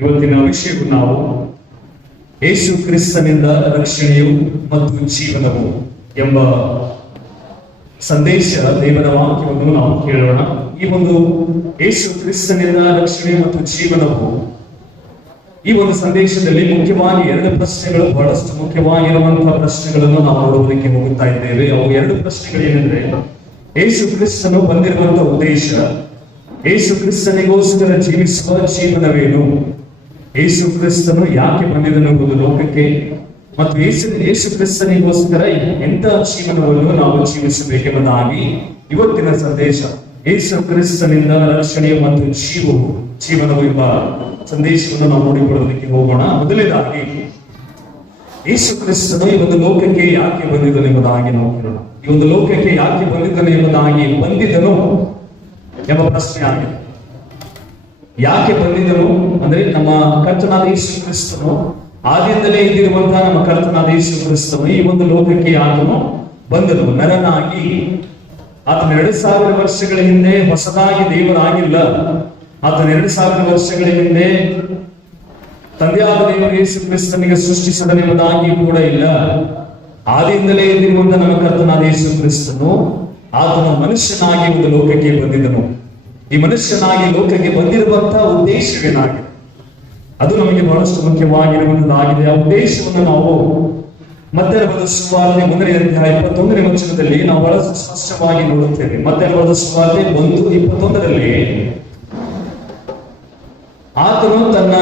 ಇವತ್ತಿನ ವಿಷಯವು ನಾವು ಯೇಸು ಕ್ರಿಸ್ತನಿಂದ ರಕ್ಷಣೆಯು ಮತ್ತು ಜೀವನವು ಎಂಬ ಸಂದೇಶ ದೇವರ ವಾಕ್ಯವನ್ನು ನಾವು ಕೇಳೋಣ. ಈ ಒಂದು ಯೇಸು ಕ್ರಿಸ್ತನಿಂದ ರಕ್ಷಣೆ ಮತ್ತು ಜೀವನವು ಈ ಒಂದು ಸಂದೇಶದಲ್ಲಿ ಮುಖ್ಯವಾಗಿ ಎರಡು ಪ್ರಶ್ನೆಗಳು, ಬಹಳಷ್ಟು ಮುಖ್ಯವಾಗಿರುವಂತಹ ಪ್ರಶ್ನೆಗಳನ್ನು ನಾವು ನೋಡುವುದಕ್ಕೆ ಹೋಗುತ್ತಾ ಇದ್ದೇವೆ. ಅವು ಎರಡು ಪ್ರಶ್ನೆಗಳೇನೆಂದ್ರೆ, ಯೇಸು ಕ್ರಿಸ್ತನು ಬಂದಿರುವಂತಹ ಉದ್ದೇಶ, ಯೇಸು ಕ್ರಿಸ್ತನಿಗೋಸ್ಕರ ಜೀವಿಸುವ ಜೀವನವೇನು, ಯೇಸು ಕ್ರಿಸ್ತನು ಯಾಕೆ ಬಂದಿದನು ಎಂಬುದು ಲೋಕಕ್ಕೆ, ಮತ್ತು ಯೇಸು ಕ್ರಿಸ್ತನಿಗೋಸ್ಕರ ಎಂಥ ಜೀವನವನ್ನು ನಾವು ಜೀವಿಸಬೇಕೆಂಬುದಾಗಿ ಇವತ್ತಿನ ಸಂದೇಶ. ಯೇಸು ಕ್ರಿಸ್ತನಿಂದ ರಕ್ಷಣೆ ಮತ್ತು ಜೀವನವು ಎಂಬ ಸಂದೇಶವನ್ನು ನಾವು ನೋಡಿಕೊಳ್ಳೋದಕ್ಕೆ ಹೋಗೋಣ. ಮೊದಲನೇದಾಗಿ, ಯೇಸು ಕ್ರಿಸ್ತನು ಈ ಒಂದು ಲೋಕಕ್ಕೆ ಯಾಕೆ ಬಂದಿದ್ದನು ಎಂಬುದಾಗಿ ನಾವು ಕೇಳೋಣ. ಈ ಒಂದು ಲೋಕಕ್ಕೆ ಯಾಕೆ ಬಂದಿದ್ದನು ಎಂಬುದಾಗಿ, ಬಂದಿದ್ದನು ಎಂಬ ಪ್ರಶ್ನೆ ಆಗಿದೆ. ಯಾಕೆ ಬಂದಿದ್ದನು ಅಂದ್ರೆ, ನಮ್ಮ ಕರ್ತನಾದ ಯೇಸು ಕ್ರಿಸ್ತನು ಆದಿಯಿಂದಲೇ ಇದ್ದಿರುವಂತಹ ನಮ್ಮ ಕರ್ತನಾದ ಯೇಸು ಕ್ರಿಸ್ತನು ಈ ಒಂದು ಲೋಕಕ್ಕೆ ಆತನು ಬಂದನು ನರನಾಗಿ. ಆತನ 2000 ವರ್ಷಗಳ ಹಿಂದೆ ಹೊಸದಾಗಿ ದೇವರಾಗಿಲ್ಲ. ಆತನ 2000 ವರ್ಷಗಳ ಹಿಂದೆ ತಂದೆಯಾದ ದೇವರು ಯೇಸು ಕ್ರಿಸ್ತನಿಗೆ ಸೃಷ್ಟಿಸದನೆಂಬುದಾಗಿ ಕೂಡ ಇಲ್ಲ. ಆದಿಯಿಂದಲೇ ಇದ್ದಿರುವಂತಹ ನಮ್ಮ ಕರ್ತನಾದ ಯೇಸು ಕ್ರಿಸ್ತನು ಆತನ ಮನುಷ್ಯನಾಗಿ ಒಂದು ಲೋಕಕ್ಕೆ ಬಂದಿದ್ದನು. ಈ ಮನುಷ್ಯನಾಗಿ ಲೋಕಕ್ಕೆ ಬಂದಿರುವಂತಹ ಉದ್ದೇಶವೇನಾಗಿದೆ, ಅದು ನಮಗೆ ಬಹಳಷ್ಟು ಮುಖ್ಯವಾಗಿರುವಂತದ್ದಾಗಿದೆ. ಆ ಉದ್ದೇಶವನ್ನು ನಾವು ಮತ್ತೆ ಬರೆದ ಸುವಾರ್ತೆ 1ನೇ ಅಧ್ಯಾಯ 21ನೇ ವಚನದಲ್ಲಿ ನಾವು ಬಹಳಷ್ಟು ಸ್ಪಷ್ಟವಾಗಿ ನೋಡುತ್ತೇವೆ. ಮತ್ತೆ ಬರೆದ ಸುವಾರ್ತೆ 1:21ರಲ್ಲಿ ಆತನು ತನ್ನ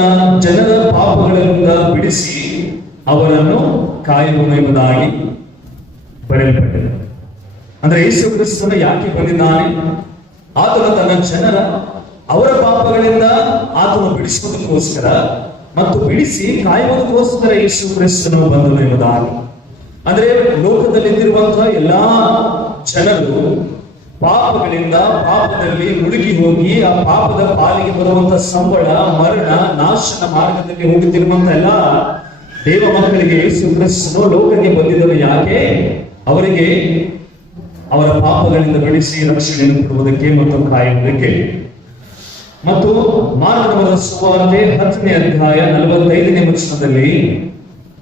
ಜನರ ಪಾಪಗಳಿಂದ ಬಿಡಿಸಿ ಅವರನ್ನು ಕಾಯುವನು ಎಂಬುದಾಗಿ ಬರೆಯಲ್ಪಟ್ಟಿದೆ. ಅಂದ್ರೆ ಯೇಸು ಕ್ರಿಸ್ತನು ಯಾಕೆ ಬಂದಿದ್ದಾನೆ? ಆತನು ತನ್ನ ಜನರ ಅವರ ಪಾಪಗಳಿಂದ ಆತನು ಬಿಡಿಸುವುದಕ್ಕೋಸ್ಕರ ಮತ್ತು ಬಿಡಿಸಿ ಕಾಯುವುದಕ್ಕೋಸ್ಕರ ಯೇಸು ಕ್ರಿಸ್ತನು ಬಂದನು ಎಂಬುದಾಗಿ. ಅಂದ್ರೆ ಲೋಕದಲ್ಲಿದ್ದಿರುವಂತಹ ಎಲ್ಲಾ ಜನರು ಪಾಪಗಳಿಂದ, ಪಾಪದಲ್ಲಿ ಮುಳುಗಿ ಹೋಗಿ ಆ ಪಾಪದ ಪಾಲಿಗೆ ಬರುವಂತಹ ಸಂಬಳ, ಮರಣ, ನಾಶನ ಮಾರ್ಗದಲ್ಲಿ ಹೋಗುತ್ತಿರುವಂತಹ ಎಲ್ಲ ದೇವ ಮಕ್ಕಳಿಗೆ ಯೇಸು ಕ್ರಿಸ್ತನು ಲೋಕಕ್ಕೆ ಬಂದಿದ್ದನು. ಯಾಕೆ? ಅವರಿಗೆ ಅವರ ಪಾಪಗಳಿಂದ ಬಿಡಿಸಿ ರಕ್ಷಣೆಯನ್ನು ಕೊಡುವುದಕ್ಕೆ ಮತ್ತು ಕಾಯುವುದಕ್ಕೆ. ಮತ್ತು ಮಾರ್ಗದ ಸುವಾರ್ತೆ 10ನೇ ಅಧ್ಯಾಯ 45ನೇ ವಚನದಲ್ಲಿ,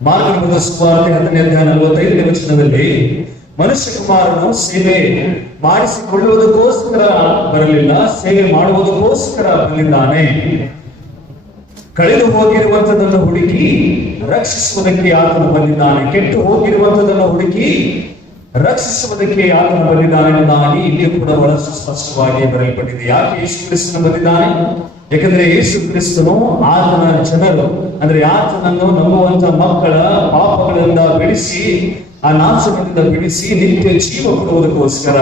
ಮಾರ್ಗದ ಸುವಾರ್ತೆ 10ನೇ ಅಧ್ಯಾಯ 45ನೇ ವಚನದಲ್ಲಿ, ಮನುಷ್ಯ ಕುಮಾರನು ಸೇವೆ ಮಾಡಿಸಿಕೊಳ್ಳುವುದಕ್ಕೋಸ್ಕರ ಬರಲಿಲ್ಲ, ಸೇವೆ ಮಾಡುವುದಕ್ಕೋಸ್ಕರ ಬಂದಿದ್ದಾನೆ. ಕಳೆದು ಹೋಗಿರುವಂತದನ್ನು ಹುಡುಕಿ ರಕ್ಷಿಸುವುದಕ್ಕೆ ಆತನು ಬಂದಿದ್ದಾನೆ. ಕೆಟ್ಟು ಹೋಗಿರುವಂತದನ್ನು ಹುಡುಕಿ ರಕ್ಷಿಸುವುದಕ್ಕೆ ಆತನು ಬಂದಿದ್ದಾನೆ ಎಂಬುದಾಗಿ ಇಲ್ಲಿ ಕೂಡ ಬಹಳಷ್ಟು ಸ್ಪಷ್ಟವಾಗಿ ಬರೆಯಲ್ಪಟ್ಟಿದೆ. ಯಾಕೆ ಯೇಸು ಕ್ರಿಸ್ತನು ಬಂದಿದ್ದಾನೆ? ಯಾಕಂದ್ರೆ ಯೇಸು ಕ್ರಿಸ್ತನು ಆತನ ಜನರು, ಅಂದ್ರೆ ಆತನನ್ನು ನಂಬುವಂತ ಮಕ್ಕಳ ಪಾಪಗಳಿಂದ ಬಿಡಿಸಿ, ಆ ನಾಶದಿಂದ ಬಿಡಿಸಿ ನಿತ್ಯ ಜೀವ ಕೊಡುವುದಕ್ಕೋಸ್ಕರ,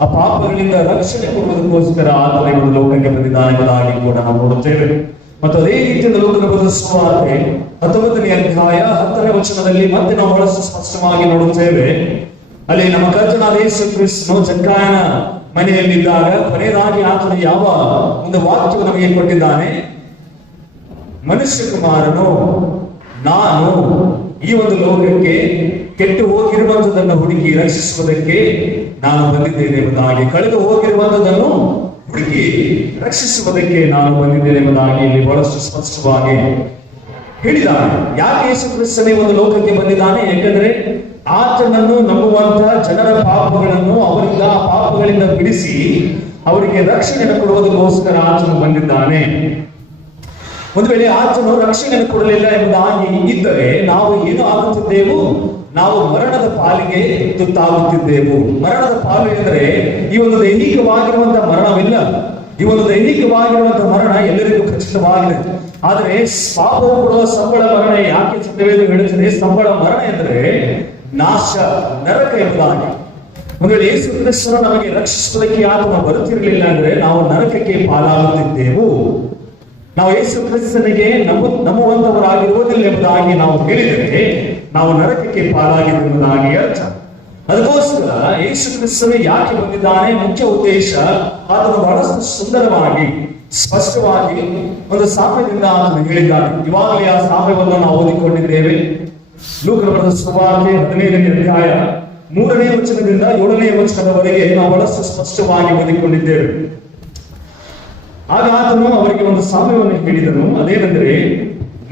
ಆ ಪಾಪಗಳಿಂದ ರಕ್ಷಣೆ ಕೊಡುವುದಕ್ಕೋಸ್ಕರ ಆತನ ಒಂದು ಲೋಕಕ್ಕೆ ಬಂದಿದ್ದಾನೆ ಎಂಬುದಾಗಿ ಕೂಡ ನಾವು ನೋಡುತ್ತೇವೆ. ಮತ್ತು ಅದೇ ರೀತಿಯ ಲೋಕದ ಬರೆದ ಸುವಾರ್ತೆ 19ನೇ ಅಧ್ಯಾಯ 10ನೇ ವಚನದಲ್ಲಿ ಮತ್ತೆ ನಾವು ಬಹಳಷ್ಟು ಸ್ಪಷ್ಟವಾಗಿ ನೋಡುತ್ತೇವೆ. ಅಲ್ಲಿ ನಮ್ಮ ಕರ್ತನಾದ ಯೇಸು ಕ್ರಿಸ್ತನು ಜಕ್ಕಾಯನ ಮನೆಯಲ್ಲಿದ್ದಾಗ ಕೊನೆಯದಾಗಿ ಆತನು ಯಾವ ಒಂದು ವಾಕ್ಯವು ನಮಗೆ ಕೊಟ್ಟಿದ್ದಾನೆ? ಮನುಷ್ಯ ಕುಮಾರನು ನಾನು ಈ ಒಂದು ಲೋಕಕ್ಕೆ ಕೆಟ್ಟು ಹೋಗಿರುವಂತದನ್ನು ಹುಡುಕಿ ರಕ್ಷಿಸುವುದಕ್ಕೆ ನಾನು ಬಂದಿದ್ದೇನೆ ಎಂಬುದಾಗಿ, ಕಳೆದು ಹೋಗಿರುವಂತದನ್ನು ಹುಡುಕಿ ರಕ್ಷಿಸುವುದಕ್ಕೆ ನಾನು ಬಂದಿದ್ದೇನೆ ಎಂಬುದಾಗಿ ಇಲ್ಲಿ ಬಹಳಷ್ಟು ಸ್ಪಷ್ಟವಾಗಿ ಹೇಳಿದ್ದಾನೆ. ಯಾಕೆ ಯೇಸು ಕ್ರಿಸ್ತನೇ ಒಂದು ಲೋಕಕ್ಕೆ ಬಂದಿದ್ದಾನೆ? ಯಾಕಂದ್ರೆ ಆತನನ್ನು ನಂಬುವಂತಹ ಜನರ ಪಾಪಗಳನ್ನು ಅವರಿಂದ ಪಾಪಗಳಿಂದ ಬಿಡಿಸಿ ಅವರಿಗೆ ರಕ್ಷಣೆಯನ್ನು ಕೊಡುವುದಕ್ಕೋಸ್ಕರ ಆತನು ಬಂದಿದ್ದಾನೆ. ಒಂದು ವೇಳೆ ಆತನು ರಕ್ಷಣೆಯನ್ನು ಕೊಡಲಿಲ್ಲ ಎಂಬುದಾಗಿ ಇದ್ದರೆ ನಾವು ಏನು ಆಗುತ್ತಿದ್ದೆವು? ನಾವು ಮರಣದ ಪಾಲಿಗೆ ತುತ್ತಾಗುತ್ತಿದ್ದೆವು. ಮರಣದ ಪಾಲು ಎಂದರೆ ಈ ಒಂದು ದೈಹಿಕವಾಗಿರುವಂತಹ ಮರಣವಿಲ್ಲ. ಈ ಒಂದು ದೈಹಿಕವಾಗಿರುವಂತಹ ಮರಣ ಎಲ್ಲರಿಗೂ ಖಚಿತವಾಗಿದೆ. ಆದರೆ ಪಾಪವು ಕೊಡುವ ಸಂಬಳ ಮರಣ. ಯಾಕೆ ಚಿತ್ರವೇದ ಹೇಳುತ್ತದೆ ಸಂಬಳ ಮರಣ ಎಂದರೆ ನಾಶ, ನರಕ ಎಂಬುದಾಗಿ. ಒಂದು ವೇಳೆ ಯೇಸು ಕ್ರಿಸ್ತನು ನಮಗೆ ರಕ್ಷಿಸುವುದಕ್ಕೆ ಆತನು ಬರುತ್ತಿರಲಿಲ್ಲ ಅಂದ್ರೆ ನಾವು ನರಕಕ್ಕೆ ಪಾಲಾಗುತ್ತಿದ್ದೆವು. ನಾವು ಯೇಸು ಕ್ರಿಸ್ತನಿಗೆ ನಂಬುವಂತವರಾಗಿರುವುದಿಲ್ಲ ಎಂಬುದಾಗಿ ನಾವು ಹೇಳಿದರೆ ನಾವು ನರಕಕ್ಕೆ ಪಾಲಾಗಿರುವುದಾಗಿ ಅರ್ಥ. ಅದಕ್ಕೋಸ್ಕರ ಯೇಸು ಕ್ರಿಸ್ತನು ಯಾಕೆ ಬಂದಿದ್ದಾನೆ? ಮುಖ್ಯ ಉದ್ದೇಶ ಆತನು ಬಹಳಷ್ಟು ಸುಂದರವಾಗಿ ಸ್ಪಷ್ಟವಾಗಿ ಒಂದು ಸಾಮ್ಯದಿಂದ ಆತನು ಹೇಳಿದ್ದಾನೆ. ಇವಾಗಲೇ ಆ ಸಾಮ್ಯವನ್ನು ನಾವು ಓದಿಕೊಂಡಿದ್ದೇವೆ. ಲೂಕನ ಬರೆದ ಸುವಾರ್ತೆ 15ನೇ ಅಧ್ಯಾಯ 3ನೇ ವಚನದಿಂದ 7ನೇ ವಚನದವರೆಗೆ ನಾವು ಬಹಳಷ್ಟು ಸ್ಪಷ್ಟವಾಗಿ ಓದಿಕೊಂಡಿದ್ದೇವೆ. ಆಗ ಆತನು ಅವರಿಗೆ ಒಂದು ಸಾಮ್ಯವನ್ನು ಹೇಳಿದನು. ಅದೇನೆಂದರೆ,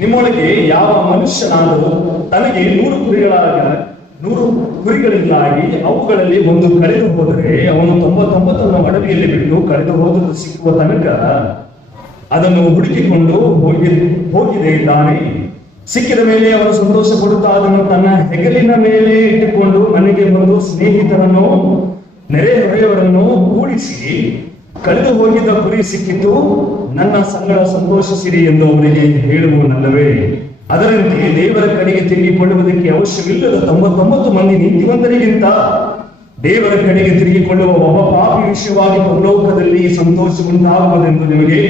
ನಿಮ್ಮೊಳಗೆ ಯಾವ ಮನುಷ್ಯನಾದರೂ ತನಗೆ 100 ಕುರಿಗಳಿಗಾಗಿ ಅವುಗಳಲ್ಲಿ ಒಂದು ಕಳೆದು ಹೋದರೆ ಅವನು 99 ಅಡವಿಯಲ್ಲಿ ಬಿಟ್ಟು ಕಳೆದು ಹೋದದ್ದು ಸಿಕ್ಕುವ ತನಕ ಅದನ್ನು ಹುಡುಕಿಕೊಂಡು ಹೋಗಿದೆ ಇದ್ದಾನೆ. ಸಿಕ್ಕಿದ ಮೇಲೆ ಅವನು ಸಂತೋಷ ಪಡುತ್ತಾ ಅದನ್ನು ತನ್ನ ಹೆಗಲಿನ ಮೇಲೆ ಇಟ್ಟುಕೊಂಡು ಮನೆಗೆ ಬಂದು ಸ್ನೇಹಿತರನ್ನು ನೆರೆಹೊರೆಯವರನ್ನು ಕೂಡಿಸಿ, ಕಳೆದು ಹೋಗಿದ್ದ ಕುರಿ ಸಿಕ್ಕಿತು, ನನ್ನ ಸಂಗಡ ಸಂತೋಷಿಸಿರಿ ಎಂದು ಅವರಿಗೆ ಹೇಳುವನಲ್ಲವೇ? ಅದರಂತೆ ದೇವರ ಕಡೆಗೆ ತಿರುಗಿಕೊಳ್ಳುವುದಕ್ಕೆ ಅವಶ್ಯವಿಲ್ಲದ 99 ಮಂದಿ ನೀತಿವಂತರಿಗಿಂತ ದೇವರ ಕಡೆಗೆ ತಿರುಗಿಕೊಳ್ಳುವ ಒಬ್ಬ ಪಾಪಿ ವಿಷಯವಾಗಿ ಪರಲೋಕದಲ್ಲಿ ಸಂತೋಷ ಉಂಟಾಗುವುದೆಂದು ನಿಮಗೆ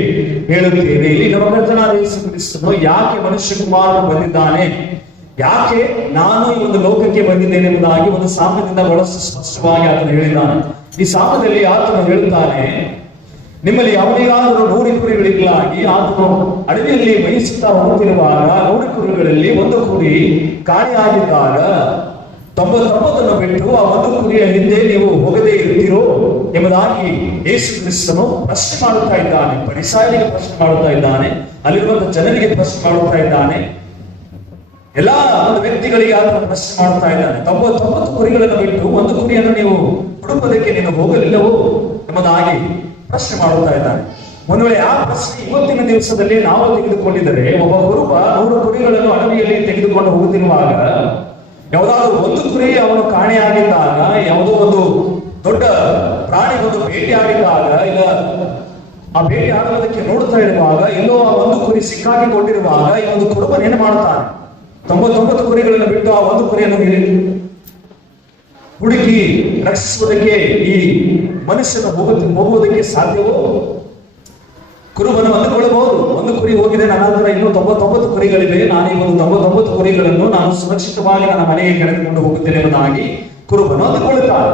ಹೇಳುತ್ತೇನೆ. ಇಲ್ಲಿ ನಮ್ಮ ಕರ್ತನಾದ ಯೇಸು ಕ್ರಿಸ್ತನು ಯಾಕೆ ಮನುಷ್ಯ ಕುಮಾರನು ಬಂದಿದ್ದಾನೆ, ಯಾಕೆ ನಾನು ಈ ಒಂದು ಲೋಕಕ್ಕೆ ಬಂದಿದ್ದೇನೆ ಎಂಬುದಾಗಿ ಒಂದು ಸಾಮ್ಯದಿಂದ ಬಹಳಷ್ಟು ಸ್ಪಷ್ಟವಾಗಿ ಆತನು ಹೇಳಿದ್ದಾನೆ. ಈ ಸಾಮ್ಯದಲ್ಲಿ ಆತನು ಹೇಳುತ್ತಾನೆ, ನಿಮ್ಮಲ್ಲಿ ಯಾವುದಾದರೂ 100 ಕುರಿಗಳಿಗಾಗಿ ಆತನು ಅಡವಿಯಲ್ಲಿ ಮೇಯಿಸುತ್ತಾ ಹೋಗುತ್ತಿರುವಾಗ 100 ಕುರಿಗಳಲ್ಲಿ ಒಂದು ಕುರಿ ಕಾಣೆಯಾಗಿದ್ದಾಗ 99 ಬಿಟ್ಟು ಆ ಒಂದು ಕುರಿಯ ಹಿಂದೆ ನೀವು ಹೋಗದೇ ಇರ್ತೀರೋ ಎಂಬುದಾಗಿ ಯೇಸು ಕ್ರಿಸ್ತನು ಪ್ರಶ್ನೆ ಮಾಡುತ್ತಾ ಇದ್ದಾನೆ. ಫರಿಸಾಯರಿಗೆ ಪ್ರಶ್ನೆ ಮಾಡುತ್ತಾ ಇದ್ದಾನೆ, ಅಲ್ಲಿರುವಂತಹ ಜನರಿಗೆ ಪ್ರಶ್ನೆ ಮಾಡುತ್ತಾ ಇದ್ದಾನೆ, ಎಲ್ಲಾ ಒಂದು ವ್ಯಕ್ತಿಗಳಿಗೆ ಆತನು ಪ್ರಶ್ನೆ ಮಾಡುತ್ತಾ ಇದ್ದಾನೆ. 99 ಕುರಿಗಳನ್ನು ಬಿಟ್ಟು ಒಂದು ಕುರಿಯನ್ನು ನೀವು ಹುಡುಕೋದಕ್ಕೆ ನೀನು ಹೋಗಲಿಲ್ಲವೋ ಎಂಬುದಾಗಿ ಪ್ರಶ್ನೆ ಮಾಡುತ್ತಾ ಇದ್ದಾನೆ. ಒಂದು ವೇಳೆ ಆ ಪ್ರಶ್ನೆ ಇವತ್ತಿನ ದಿವಸದಲ್ಲಿ ನಾವು ತೆಗೆದುಕೊಂಡಿದ್ದರೆ, ಒಬ್ಬ ಕುರುಬ 100 ಕುರಿಗಳನ್ನು ಅಡವಿಯಲ್ಲಿ ತೆಗೆದುಕೊಂಡು ಹೋಗುತ್ತಿರುವಾಗ ಯಾವುದಾದ್ರೂ ಒಂದು ಕುರಿ ಅವನು ಕಾಣೆಯಾಗಿದ್ದಾಗ, ಯಾವುದೋ ಒಂದು ದೊಡ್ಡ ಪ್ರಾಣಿ ಒಂದು ಭೇಟಿ ಆಗಿದ್ದಾಗ, ಇಲ್ಲ ಆ ಭೇಟಿ ಆಡುವುದಕ್ಕೆ ನೋಡ್ತಾ ಇರುವಾಗ, ಎಲ್ಲೋ ಆ ಒಂದು ಕುರಿ ಸಿಕ್ಕಾಗಿಕೊಂಡಿರುವಾಗ ಈ ಒಂದು ಕುರುಬನ್ ಏನು ಮಾಡ್ತಾನೆ? 99 ಕುರಿಗಳನ್ನು ಬಿಟ್ಟು ಆ ಒಂದು ಕುರಿಯನ್ನು ಹುಡುಕಿ ರಕ್ಷಿಸುವುದಕ್ಕೆ ಈ ಮನುಷ್ಯನ ಹೋಗುವುದಕ್ಕೆ ಸಾಧ್ಯವೋ? ಕುರುಬನು ಅಂದುಕೊಳ್ಳಬಹುದು, ಒಂದು ಕುರಿ ಹೋಗಿದೆ, ನನ್ನ ಹತ್ರ ಇನ್ನೂ 99 ಕುರಿಗಳಿವೆ, ನಾನು ಈ ಒಂದು 99 ಕುರಿಗಳನ್ನು ನಾನು ಸುರಕ್ಷಿತವಾಗಿ ನನ್ನ ಮನೆಗೆ ಕರೆದುಕೊಂಡು ಹೋಗುತ್ತೇನೆ ಎಂಬುದಾಗಿ ಕುರುಬನು ಅಂದುಕೊಳ್ಳುತ್ತಾನೆ.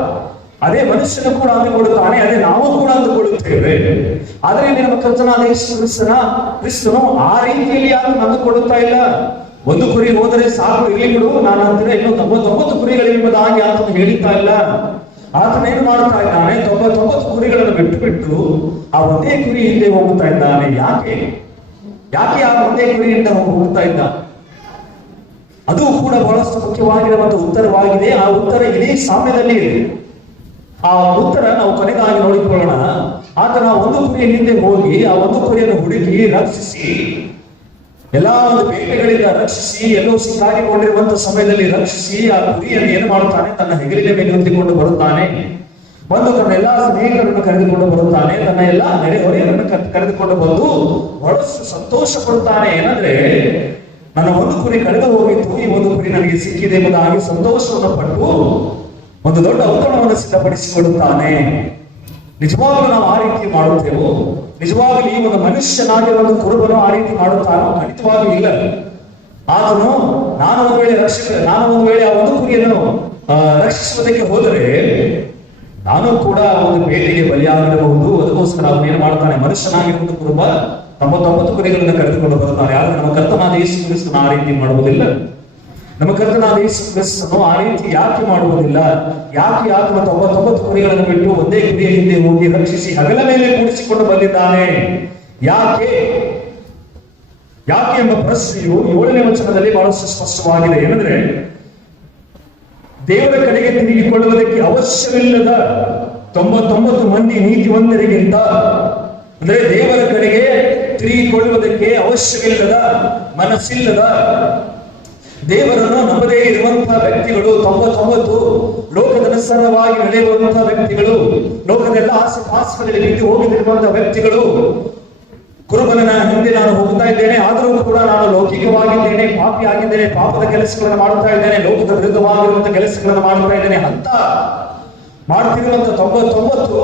ಅದೇ ಮನುಷ್ಯನು ಕೂಡ ಅಂದುಕೊಳ್ಳುತ್ತಾನೆ, ಅದೇ ನಾವು ಕೂಡ ಅಂದುಕೊಳ್ಳುತ್ತೇವೆ. ಆದರೆ ಇಲ್ಲಿ ನಮ್ಮ ಕರ್ತನಾದ ಯೇಸು ಕ್ರಿಸ್ತನು ಆ ರೀತಿಯಲ್ಲಿ ಯಾರು ಅಂದುಕೊಳ್ಳುತ್ತಾ ಇಲ್ಲ. ಒಂದು ಕುರಿ ಹೋದರೆ ಸಾಕು, ಇಲ್ಲಿ ಬಿಡು, ನಾನು ಅಂತಿದ್ರೆ ಇನ್ನೂ 99 ಕುರಿಗಳಿವೆ ಎಂಬುದಾಗಿ ಆತನು ಹೇಳುತ್ತಾ ಇಲ್ಲ. ಆತನ ಏನು ಮಾಡ್ತಾ ಇದ್ದಾನೆ? 99 ಕುರಿಗಳನ್ನು ಬಿಟ್ಟು ಆ ಒಂದೇ ಕುರಿ ಹಿಂದೆ ಹೋಗುತ್ತಾ ಇದ್ದಾನೆ. ಯಾಕೆ ಆ ಒಂದೇ ಕುರಿಯಿಂದ ಹೋಗುತ್ತಾ ಇದ್ದಾನೆ? ಅದು ಕೂಡ ಬಹಳಷ್ಟು ಮುಖ್ಯವಾಗಿರುವಂತಹ ಉತ್ತರವಾಗಿದೆ. ಆ ಉತ್ತರ ಇದೇ ಸಾಮ್ಯದಲ್ಲಿ ಇದೆ. ಆ ಉತ್ತರ ನಾವು ಕೊನೆಗಾಗಿ ನೋಡಿಕೊಳ್ಳೋಣ. ಆತನ ಒಂದು ಕುರಿಯ ಹಿಂದೆ ಹೋಗಿ ಆ ಒಂದು ಕುರಿಯನ್ನು ಹುಡುಕಿ ರಕ್ಷಿಸಿ, ಎಲ್ಲಾ ಒಂದು ಬೇಟೆಗಳಿಂದ ರಕ್ಷಿಸಿ, ಎಲ್ಲೋ ಸಿಕ್ಕಾಗಿಕೊಂಡಿರುವಂತಹ ಸಮಯದಲ್ಲಿ ರಕ್ಷಿಸಿ ಆ ಕುರಿಯನ್ನು ಏನು ಮಾಡುತ್ತಾನೆ? ತನ್ನ ಹೆಗಲಿನ ಮೇಲೆ ಹೊತ್ತಿಕೊಂಡು ಬರುತ್ತಾನೆ. ಬಂದು ತನ್ನ ಎಲ್ಲಾ ಸ್ನೇಹಿತರನ್ನು ಕರೆದುಕೊಂಡು ಬರುತ್ತಾನೆ, ತನ್ನ ಎಲ್ಲಾ ನೆರೆಹೊರೆಯವರನ್ನು ಕರೆದುಕೊಂಡು ಬಂದು ಬಹಳಷ್ಟು ಸಂತೋಷ ಪಡುತ್ತಾನೆ. ಏನಂದ್ರೆ, ನನ್ನ ಒಂದು ಕುರಿ ಕಳೆದು ಹೋಗಿತ್ತು, ಈ ಒಂದು ಕುರಿ ನನಗೆ ಸಿಕ್ಕಿದೆ ಎಂಬುದಾಗಿ ಸಂತೋಷವನ್ನು ಪಟ್ಟು ಒಂದು ದೊಡ್ಡ ಔತಣವನ್ನು ಸಿದ್ಧಪಡಿಸಿಕೊಳ್ಳುತ್ತಾನೆ. ನಿಜವಾಗ್ಲೂ ನಾವು ಆ ರೀತಿ ಮಾಡುತ್ತೇವೋ? ನಿಜವಾಗ್ಲೂ ಈ ಒಂದು ಮನುಷ್ಯನಾಗಿರುವ ಕುರುಬನು ಆ ರೀತಿ ಮಾಡುತ್ತಾನೋ? ಖಂಡಿತವಾಗ್ಲೂ ಇಲ್ಲ. ಆತನು ನಾನು ಒಂದು ವೇಳೆ ಆ ಒಂದು ಕುರಿಯನ್ನು ರಕ್ಷಿಸುವುದಕ್ಕೆ ಹೋದರೆ ನಾನು ಕೂಡ ಒಂದು ಬೇಟೆಗೆ ಬಲಿಯಾಗಿರಬಹುದು. ಅದಕ್ಕೋಸ್ಕರ ಅವನು ಏನು ಮಾಡ್ತಾನೆ? ಮನುಷ್ಯನಾಗಿರುವ ಕುರುಬ 99 ಕುರಿಗಳನ್ನು ಕರೆದುಕೊಂಡು ಬರುತ್ತಾನೆ. ಆದ್ರೆ ನಮ್ಮ ಕರ್ತನಾದ ಯೇಸು ಕ್ರಿಸ್ತನು ಆ ರೀತಿ ಮಾಡುವುದಿಲ್ಲ. ನಮ್ಮ ಕರ್ತನಾದ ಯೇಸು ಕ್ರಿಸ್ತನು ಆ ರೀತಿ ಯಾಕೆ ಮಾಡುವುದಿಲ್ಲ? ಯಾಕೆ ಆತನ 99 ಕುರಿಗಳನ್ನು ಬಿಟ್ಟು ಒಂದೇ ಕುರಿಯ ಹಿಂದೆ ಹೋಗಿ ರಕ್ಷಿಸಿ ಹಗಲ ಮೇಲೆ ಕೂಡಿಸಿಕೊಂಡು ಬಂದಿದ್ದಾನೆ? ಯಾಕೆ ಎಂಬ ಪ್ರಶ್ನೆಯು 7ನೇ ವಚನದಲ್ಲಿ ಬಹಳಷ್ಟು ಸ್ಪಷ್ಟವಾಗಿದೆ. ಏನಂದ್ರೆ, ದೇವರ ಕಡೆಗೆ ತಿರುಗಿಕೊಳ್ಳುವುದಕ್ಕೆ ಅವಶ್ಯವಿಲ್ಲದ 99 ಮಂದಿ ನೀತಿವಂತರಿಗಿಂತ, ಅಂದ್ರೆ ದೇವರ ಕಡೆಗೆ ತಿರುಗಿಕೊಳ್ಳುವುದಕ್ಕೆ ಅವಶ್ಯವಿಲ್ಲದ, ಮನಸ್ಸಿಲ್ಲದ, ದೇವರನ್ನು ನಂಬದೇ ಇರುವಂತಹ ವ್ಯಕ್ತಿಗಳು 99, ಲೋಕದನುಸಾರವಾಗಿ ನಡೆಯುವಂತಹ ವ್ಯಕ್ತಿಗಳು, ಲೋಕದೆಲ್ಲ ಆಸೆ ಪಾಸಗಳಲ್ಲಿ ಬಿಟ್ಟು ಹೋಗಿರುವಂತಹ ವ್ಯಕ್ತಿಗಳು, ಕುರುಬನ ಹಿಂದೆ ನಾನು ಹೋಗ್ತಾ ಇದ್ದೇನೆ, ಆದರೂ ಕೂಡ ನಾನು ಲೌಕಿಕವಾಗಿದ್ದೇನೆ, ಪಾಪಿ ಆಗಿದ್ದೇನೆ, ಪಾಪದ ಕೆಲಸಗಳನ್ನು ಮಾಡ್ತಾ ಇದ್ದೇನೆ, ಲೋಕದ ವಿರುದ್ಧವಾಗಿರುವಂತಹ ಕೆಲಸಗಳನ್ನು ಮಾಡ್ತಾ ಇದ್ದೇನೆ ಅಂತ ಮಾಡ್ತಿರುವಂತಹ 99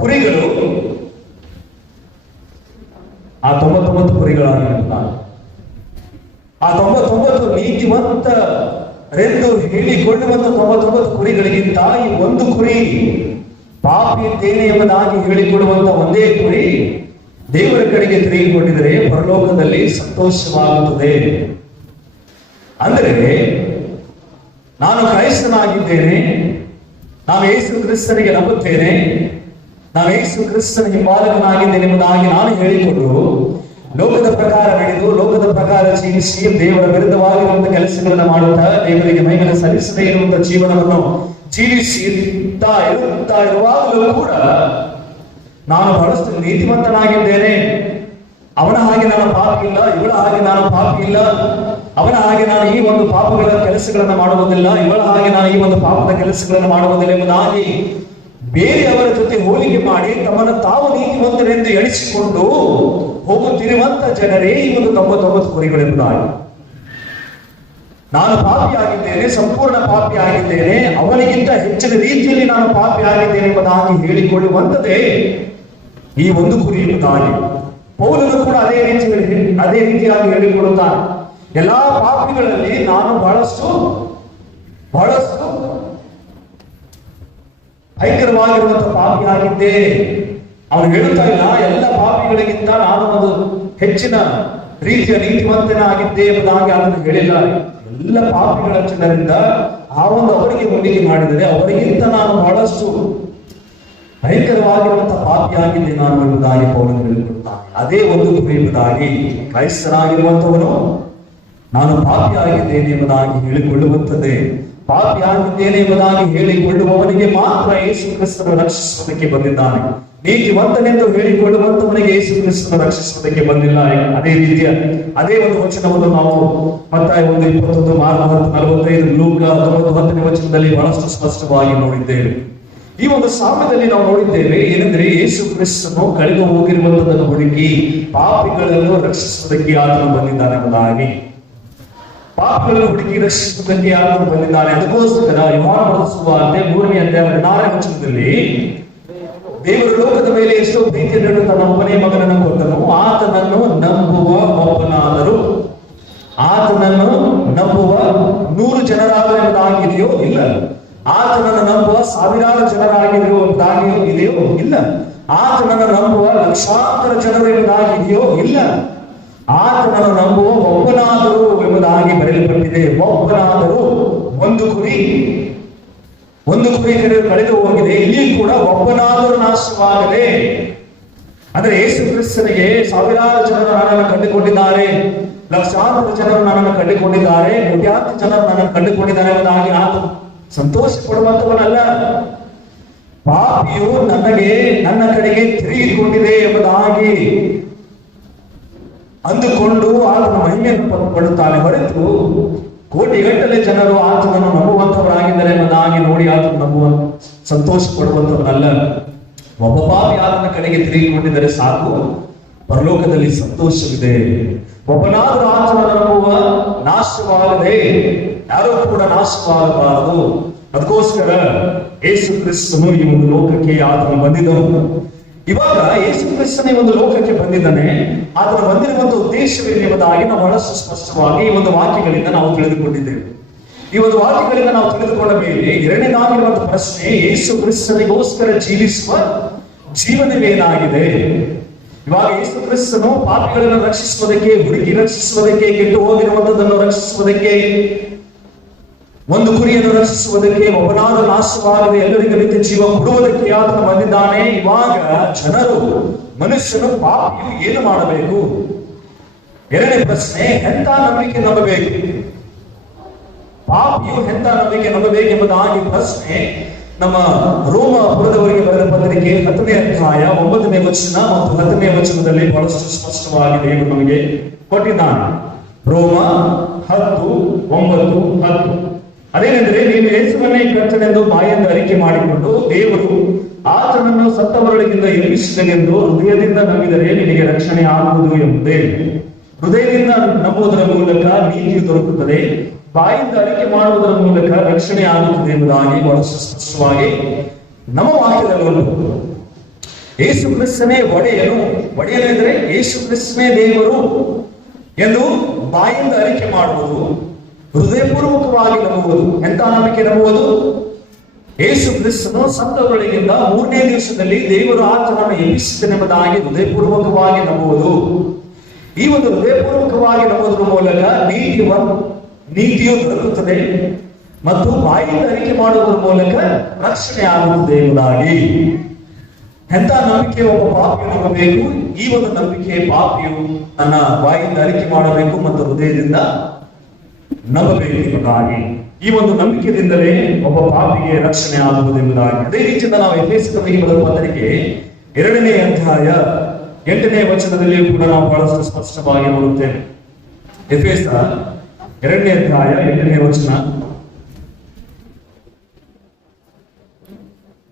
ಕುರಿಗಳು ಆ 99 ಕುರಿಗಳಾಗಿರಲ್ಲ. ಆ 99 ನೀತಿವಂತರೆಂದು ಹೇಳಿಕೊಳ್ಳುವಂತ 99 ಕುರಿಗಳಿಗಿಂತ ಈ ಒಂದು ಕುರಿ ಪಾಪಿ ಇದ್ದೇನೆ ಎಂಬುದಾಗಿ ಹೇಳಿಕೊಡುವಂತ ಒಂದೇ ಕುರಿ ದೇವರ ಕಡೆಗೆ ತಿರುಗಿಕೊಂಡಿದರೆ ಪರಲೋಕದಲ್ಲಿ ಸಂತೋಷವಾಗುತ್ತದೆ. ಅಂದರೆ ನಾನು ಕ್ರೈಸ್ತನಾಗಿದ್ದೇನೆ, ನಾನು ಯೇಸು ಕ್ರಿಸ್ತನಿಗೆ ನಂಬುತ್ತೇನೆ, ನಾನು ಯೇಸು ಕ್ರಿಸ್ತನ ಹಿಂಬಾಲಕನಾಗಿದ್ದೇನೆ ಎಂಬುದಾಗಿ ನಾನು ಹೇಳಿಕೊಂಡು ಲೋಕದ ಪ್ರಕಾರ ನಡೆದು ಲೋಕದ ಪ್ರಕಾರ ಜೀವಿಸಿ ದೇವರ ವಿರುದ್ಧವಾಗಿರುವಂತಹ ಕೆಲಸಗಳನ್ನು ಮಾಡುತ್ತಾ ದೇವರಿಗೆ ಮಹಿಮೆ ಸಲ್ಲಿಸದೇ ಇರುವಂತಹ ಜೀವನವನ್ನು ಜೀವಿಸಿ ಇರುತ್ತಾ ಇರುವಾಗಲೂ ಕೂಡ ನಾನು ಬಹಳಷ್ಟು ನೀತಿವಂತನಾಗಿದ್ದೇನೆ. ಅವನ ಹಾಗೆ ನಾನು ಪಾಪಿ ಇಲ್ಲ, ಇವಳ ಹಾಗೆ ನಾನು ಪಾಪಿ ಇಲ್ಲ, ಅವನ ಹಾಗೆ ನಾನು ಈ ಒಂದು ಪಾಪಗಳ ಕೆಲಸಗಳನ್ನು ಮಾಡುವುದಿಲ್ಲ, ಇವಳ ಹಾಗೆ ನಾನು ಈ ಒಂದು ಪಾಪದ ಕೆಲಸಗಳನ್ನು ಮಾಡುವುದಿಲ್ಲ ಎಂಬುದಾಗಿ ಬೇರೆಯವರ ಜೊತೆ ಹೋಲಿಕೆ ಮಾಡಿ ತಮ್ಮನ್ನು ತಾವು ನೀತಿವಂತರೆಂದು ಎಣಿಸಿಕೊಂಡು ಹೋಗುತ್ತಿರುವಂತ ಜನರೇ ಈ ಒಂದು 99 ಕುರಿಗಳೆಂಬುದಾಗಿ. ನಾನು ಪಾಪಿ ಆಗಿದ್ದೇನೆ, ಸಂಪೂರ್ಣ ಪಾಪಿ ಆಗಿದ್ದೇನೆ, ಅವನಿಗಿಂತ ಹೆಚ್ಚಿನ ರೀತಿಯಲ್ಲಿ ನಾನು ಪಾಪಿ ಆಗಿದ್ದೇನೆ ಎಂಬುದಾಗಿ ಹೇಳಿಕೊಳ್ಳುವಂತದೇ ಈ ಒಂದು ಕುರಿ ಎಂಬುದಾಗಿ. ಪೌಲನು ಕೂಡ ಅದೇ ರೀತಿಯಾಗಿ ಹೇಳಿಕೊಳ್ಳುತ್ತಾನೆ. ಎಲ್ಲಾ ಪಾಪಿಗಳಲ್ಲಿ ನಾನು ಬಹಳಷ್ಟು ಭಯಂಕರವಾಗಿರುವಂತಹ ಪಾಪಿ ಆಗಿದ್ದೆ. ಅವನು ಹೇಳುತ್ತಾ ಇಲ್ಲ ಎಲ್ಲ ಪಾಪಿಗಳಿಗಿಂತ ನಾನು ಒಂದು ಹೆಚ್ಚಿನ ರೀತಿಯ ನೀತಿವಂತನಾಗಿದ್ದೆ ಎಂಬುದಾಗಿ ಅದನ್ನು ಹೇಳಿಲ್ಲ. ಎಲ್ಲ ಪಾಪಿಗಳ ಜನರಿಂದ ಆ ಒಂದು ಅವರಿಗೆ ಹೋಲಿಕೆ ಮಾಡಿದರೆ ಅವರಿಗಿಂತ ನಾನು ಬಹಳಷ್ಟು ಭಯಂಕರವಾಗಿರುವಂತಹ ಪಾಪಿಯಾಗಿದ್ದೆ ನಾನು ಎಂಬುದಾಗಿ ಪೌಲನು ಹೇಳಿಕೊಡುತ್ತಾನೆ. ಅದೇ ಒಂದು ಗುರಿ ಎಂಬುದಾಗಿ ಕ್ರೈಸ್ತನಾಗಿರುವಂತವನು ನಾನು ಪಾಪಿ ಆಗಿದ್ದೇನೆ ಎಂಬುದಾಗಿ ಹೇಳಿಕೊಳ್ಳುವಂಥದ್ದೇ. ಪಾಪಿ ಆಗಿದ್ದೇನೆ ಎಂಬುದಾಗಿ ಹೇಳಿಕೊಳ್ಳುವವನಿಗೆ ಮಾತ್ರ ಯೇಸು ಕ್ರಿಸ್ತನು ರಕ್ಷಿಸುವುದಕ್ಕೆ ಬಂದಿದ್ದಾನೆ. ನೀತಿವಂತನೆಂದು ಹೇಳಿಕೊಳ್ಳುವಂತವನಿಗೆ ಯೇಸು ಕ್ರಿಸ್ತನು ರಕ್ಷಿಸುವುದಕ್ಕೆ ಬಂದಿಲ್ಲ. ಅದೇ ಒಂದು ವಚನವನ್ನು ನಾವು ಮತ್ತಾಯ 1:21, ಮಾರ್ಕ 10:45, ಲೂಕ 9:10 ವಚನದಲ್ಲಿ ಬಹಳಷ್ಟು ಸ್ಪಷ್ಟವಾಗಿ ನೋಡಿದ್ದೇವೆ. ಈ ಒಂದು ಸಾಮ್ಯದಲ್ಲಿ ನಾವು ನೋಡಿದ್ದೇವೆ ಏನೆಂದರೆ ಯೇಸು ಕ್ರಿಸ್ತನು ಕಳೆದು ಹೋಗಿರುವಂತದನ್ನು ಹುಡುಕಿ ಪಾಪಿಗಳನ್ನು ರಕ್ಷಿಸುವುದಕ್ಕೆ ಆತನು ಬಂದಿದ್ದಾನೆ ಎಂಬುದಾಗಿ. ಪಾಪಗಳನ್ನು ಹುಡುಕಿ ರಕ್ಷಿಸುವುದಕ್ಕೆ ಆತನು ಬಂದಿದ್ದಾನೆ. ಅದಕ್ಕೋಸ್ಕರ ಯೋಹಾನ ಬರೆದ ಸುವಾರ್ತೆ 3ನೇ ಅಧ್ಯಾಯ 16ನೇ ವಚನದಲ್ಲಿ ದೇವರು ಲೋಕದ ಮೇಲೆ ಎಷ್ಟೋ ಪ್ರೀತಿಯನ್ನು ತನ್ನ ಒಬ್ಬನೇ ಮಗನನ್ನು ಕೊಟ್ಟನು, ಆತನನ್ನು ನಂಬುವ 100 ಜನರಾಗಿದೆಯೋ ಇಲ್ಲ, ಆತನನ್ನು ನಂಬುವ 1000 ಜನರಾಗಿದೆಯೋ ಇಲ್ಲ, ಆತನನ್ನು ನಂಬುವ ಲಕ್ಷಾಂತರ ಜನರು ಎಂಬುದಾಗಿದೆಯೋ ಇಲ್ಲ, ಆತನನ್ನು ನಂಬುವ ಒಬ್ಬನಾದರೂ ಎಂಬುದಾಗಿ ಬರೆಯಲ್ಪಟ್ಟಿದೆ. ಒಬ್ಬನಾದರೂ ಒಂದು ಕುರಿ ಕಳೆದು ಹೋಗಿದೆ, ಇಲ್ಲಿ ಕೂಡ ಒಬ್ಬನಾದರೂ ನಾಶವಾಗದೆ. ಅಂದ್ರೆ ಯೇಸು ಕ್ರಿಸ್ತನಿಗೆ 1000 ಜನರು ನನ್ನನ್ನು ಕಂಡುಕೊಂಡಿದ್ದಾರೆ, ಲಕ್ಷಾಂತರ ಜನರು ನನ್ನನ್ನು ಕಂಡುಕೊಂಡಿದ್ದಾರೆ, ಕೋಟ್ಯಾಂತರ ಜನರು ನನ್ನನ್ನು ಕಂಡುಕೊಂಡಿದ್ದಾರೆ ಎಂಬುದಾಗಿ ಆತ ಸಂತೋಷ ಪಡುವಂತವನಲ್ಲ. ಪಾಪಿಯು ನನ್ನ ಕಡೆಗೆ ತಿರುಗಿಕೊಂಡಿದೆ ಎಂಬುದಾಗಿ ಅಂದುಕೊಂಡು ಆತನ ಮಹಿಮೆಯನ್ನು ಪಡುತ್ತಾನೆ ಹೊರತು ಕೋಟಿಗಟ್ಟಲೆ ಜನರು ಆತನನ್ನು ನಂಬುವಂತವರಾಗಿದ್ದಾರೆ ಎಂಬುದಾಗಿ ನೋಡಿ ಆತನು ಸಂತೋಷ ಪಡುವಂತವನಲ್ಲ. ಒಬ್ಬ ಪಾಪಿ ಆತನ ಕಡೆಗೆ ತಿರುಗಿಕೊಂಡಿದ್ದರೆ ಸಾಕು, ಪರಲೋಕದಲ್ಲಿ ಸಂತೋಷವಿದೆ. ಒಬ್ಬನಾದರೂ ಆತನನ್ನು ನಂಬುವ ನಾಶವಾಗದೆ, ಯಾರೂ ಕೂಡ ನಾಶವಾಗಬಾರದು. ಅದಕ್ಕೋಸ್ಕರ ಯೇಸು ಕ್ರಿಸ್ತನು ಈ ಒಂದು ಲೋಕಕ್ಕೆ ಆತನು ಬಂದಿದ್ದನು. ಇವಾಗ ಯೇಸು ಕ್ರಿಸ್ತನ ಒಂದು ಲೋಕಕ್ಕೆ ಬಂದಿದ್ದಾನೆ. ಆತನ ಬಂದಿರುವಂತಹ ಉದ್ದೇಶವೇನೆಂಬುದಾಗಿ ನಾವು ಬಹಳಷ್ಟು ಸ್ಪಷ್ಟವಾಗಿ ಈ ಒಂದು ವಾಕ್ಯಗಳಿಂದ ನಾವು ತಿಳಿದುಕೊಂಡಿದ್ದೇವೆ. ಈ ಒಂದು ವಾಕ್ಯಗಳಿಂದ ನಾವು ತಿಳಿದುಕೊಂಡ ಮೇಲೆ ಎರಡನೇದಾಗಿರುವಂತಹ ಪ್ರಶ್ನೆ, ಯೇಸು ಕ್ರಿಸ್ತನಿಗೋಸ್ಕರ ಜೀವಿಸುವ ಜೀವನವೇನಾಗಿದೆ? ಇವಾಗ ಯೇಸು ಕ್ರಿಸ್ತನು ಪಾಪಿಗಳನ್ನು ರಕ್ಷಿಸುವುದಕ್ಕೆ, ಹುಡುಕಿ ರಕ್ಷಿಸುವುದಕ್ಕೆ, ಕೆಟ್ಟು ಹೋಗಿರುವಂತದನ್ನು ರಕ್ಷಿಸುವುದಕ್ಕೆ, ಒಂದು ಕುರಿಯನ್ನು ರಕ್ಷಿಸುವುದಕ್ಕೆ, ಒಬ್ಬನಾದ ನಾಶವಾಗದೆ ಎಲ್ಲರಿಗೂ ನಿತ್ಯ ಜೀವ ಕೊಡುವುದಕ್ಕೆ ಆತನು ಬಂದಿದ್ದಾನೆ. ಇವಾಗ ಮನುಷ್ಯನು ಪಾಪಿಯು ಏನು ಮಾಡಬೇಕು? ಎರಡನೇ ಪ್ರಶ್ನೆ, ಎಂಥ ನಂಬಿಕೆ ನಂಬಬೇಕು? ಪಾಪಿಯು ಎಂಥ ನಂಬಿಕೆ ನಂಬಬೇಕೆಂಬುದಾಗಿ ಪ್ರಶ್ನೆ ನಮ್ಮ ರೋಮಪುರದವರಿಗೆ ಬರೆದ ಪತ್ರಿಕೆ 10ನೇ ಅಧ್ಯಾಯ 9ನೇ ವಚನ ಮತ್ತು 10ನೇ ವಚನದಲ್ಲಿ ಬಹಳಷ್ಟು ಸ್ಪಷ್ಟವಾಗಿದೆ ಎಂದು ನಮಗೆ ಕೊಟ್ಟಿದ್ದಾನೆ. ರೋಮ 10:9-10 ಅದೇನೆಂದರೆ, ನೀನು ಯೇಸುವನ್ನೇ ಕರ್ತನೆಂದು ಬಾಯಿಂದ ಅರಿಕೆ ಮಾಡಿಕೊಂಡು ದೇವರು ಆತನನ್ನು ಸತ್ತವರೊಳಗಿಂದ ಎಬ್ಬಿಸಿದನೆಂದು ಹೃದಯದಿಂದ ನಂಬಿದರೆ ನಿನಗೆ ರಕ್ಷಣೆ ಆಗುವುದು ಎಂಬುದೇ. ಹೃದಯದಿಂದ ನಂಬುವುದರ ಮೂಲಕ ನೀತಿಯು ದೊರಕುತ್ತದೆ, ಬಾಯಿಂದ ಅರಿಕೆ ಮಾಡುವುದರ ಮೂಲಕ ರಕ್ಷಣೆ ಆಗುತ್ತದೆ ಎಂಬುದಾಗಿ ಬಹಳಷ್ಟು ಸ್ಪಷ್ಟವಾಗಿ ನಮ್ಮ ವಾಕ್ಯದಲ್ಲಿ ಯೇಸು ಕ್ರಿಸ್ತನೇ ಒಡೆಯನೆಂದರೆ ಯೇಸು ಕ್ರಿಸ್ತನೇ ದೇವರು ಎಂದು ಬಾಯಿಂದ ಅರಿಕೆ ಮಾಡುವುದು, ಹೃದಯಪೂರ್ವಕವಾಗಿ ನಂಬುವುದು. ಎಂತ ನಂಬಿಕೆ ನಂಬುವುದು? ಯೇಸು ಕ್ರಿಸ್ತನು ಸತ್ತವರೊಳಗಿಂದ 3ನೇ ದಿವಸದಲ್ಲಿ ದೇವರು ಆತನನ್ನು ಎಬ್ಬಿಸಿದನೆಂಬುದಾಗಿ ಹೃದಯಪೂರ್ವಕವಾಗಿ ನಂಬುವುದು. ಈ ಒಂದು ಹೃದಯಪೂರ್ವಕವಾಗಿ ನಂಬುವುದರ ಮೂಲಕ ನೀತಿಯು ದೊರಕುತ್ತದೆ ಮತ್ತು ಬಾಯಿಂದ ಅರಿಕೆ ಮಾಡುವುದರ ಮೂಲಕ ರಕ್ಷಣೆ ಆಗುತ್ತದೆ ಎಂಬುದಾಗಿ ಎಂತ ನಂಬಿಕೆ ಒಬ್ಬ ಪಾಪಿಯನ್ನು ಇರಬೇಕು? ಈ ಒಂದು ನಂಬಿಕೆ ಪಾಪಿಯು ತನ್ನ ಬಾಯಿಂದ ಅರಿಕೆ ಮಾಡಬೇಕು ಮತ್ತು ಹೃದಯದಿಂದ ನಂಬಬೇಕು ಎಂಬುದಾಗಿ. ಈ ಒಂದು ನಂಬಿಕೆಯಿಂದಲೇ ಒಬ್ಬ ಪಾಪಿಗೆ ರಕ್ಷಣೆ ಆಗುವುದು ಎಂಬುದಾಗಿ. ಅದೇ ರೀತಿಯಿಂದ ನಾವು ಎಫೆಸದವರಿಗೆ ಬರೆದ ಪತ್ರಿಕೆ 2ನೇ ಅಧ್ಯಾಯ 8ನೇ ವಚನದಲ್ಲಿಯೂ ಕೂಡ ನಾವು ಬಹಳಷ್ಟು ಸ್ಪಷ್ಟವಾಗಿ ನೋಡುತ್ತೇವೆ. ಎಫೆಸ 2ನೇ ಅಧ್ಯಾಯ 8ನೇ ವಚನ,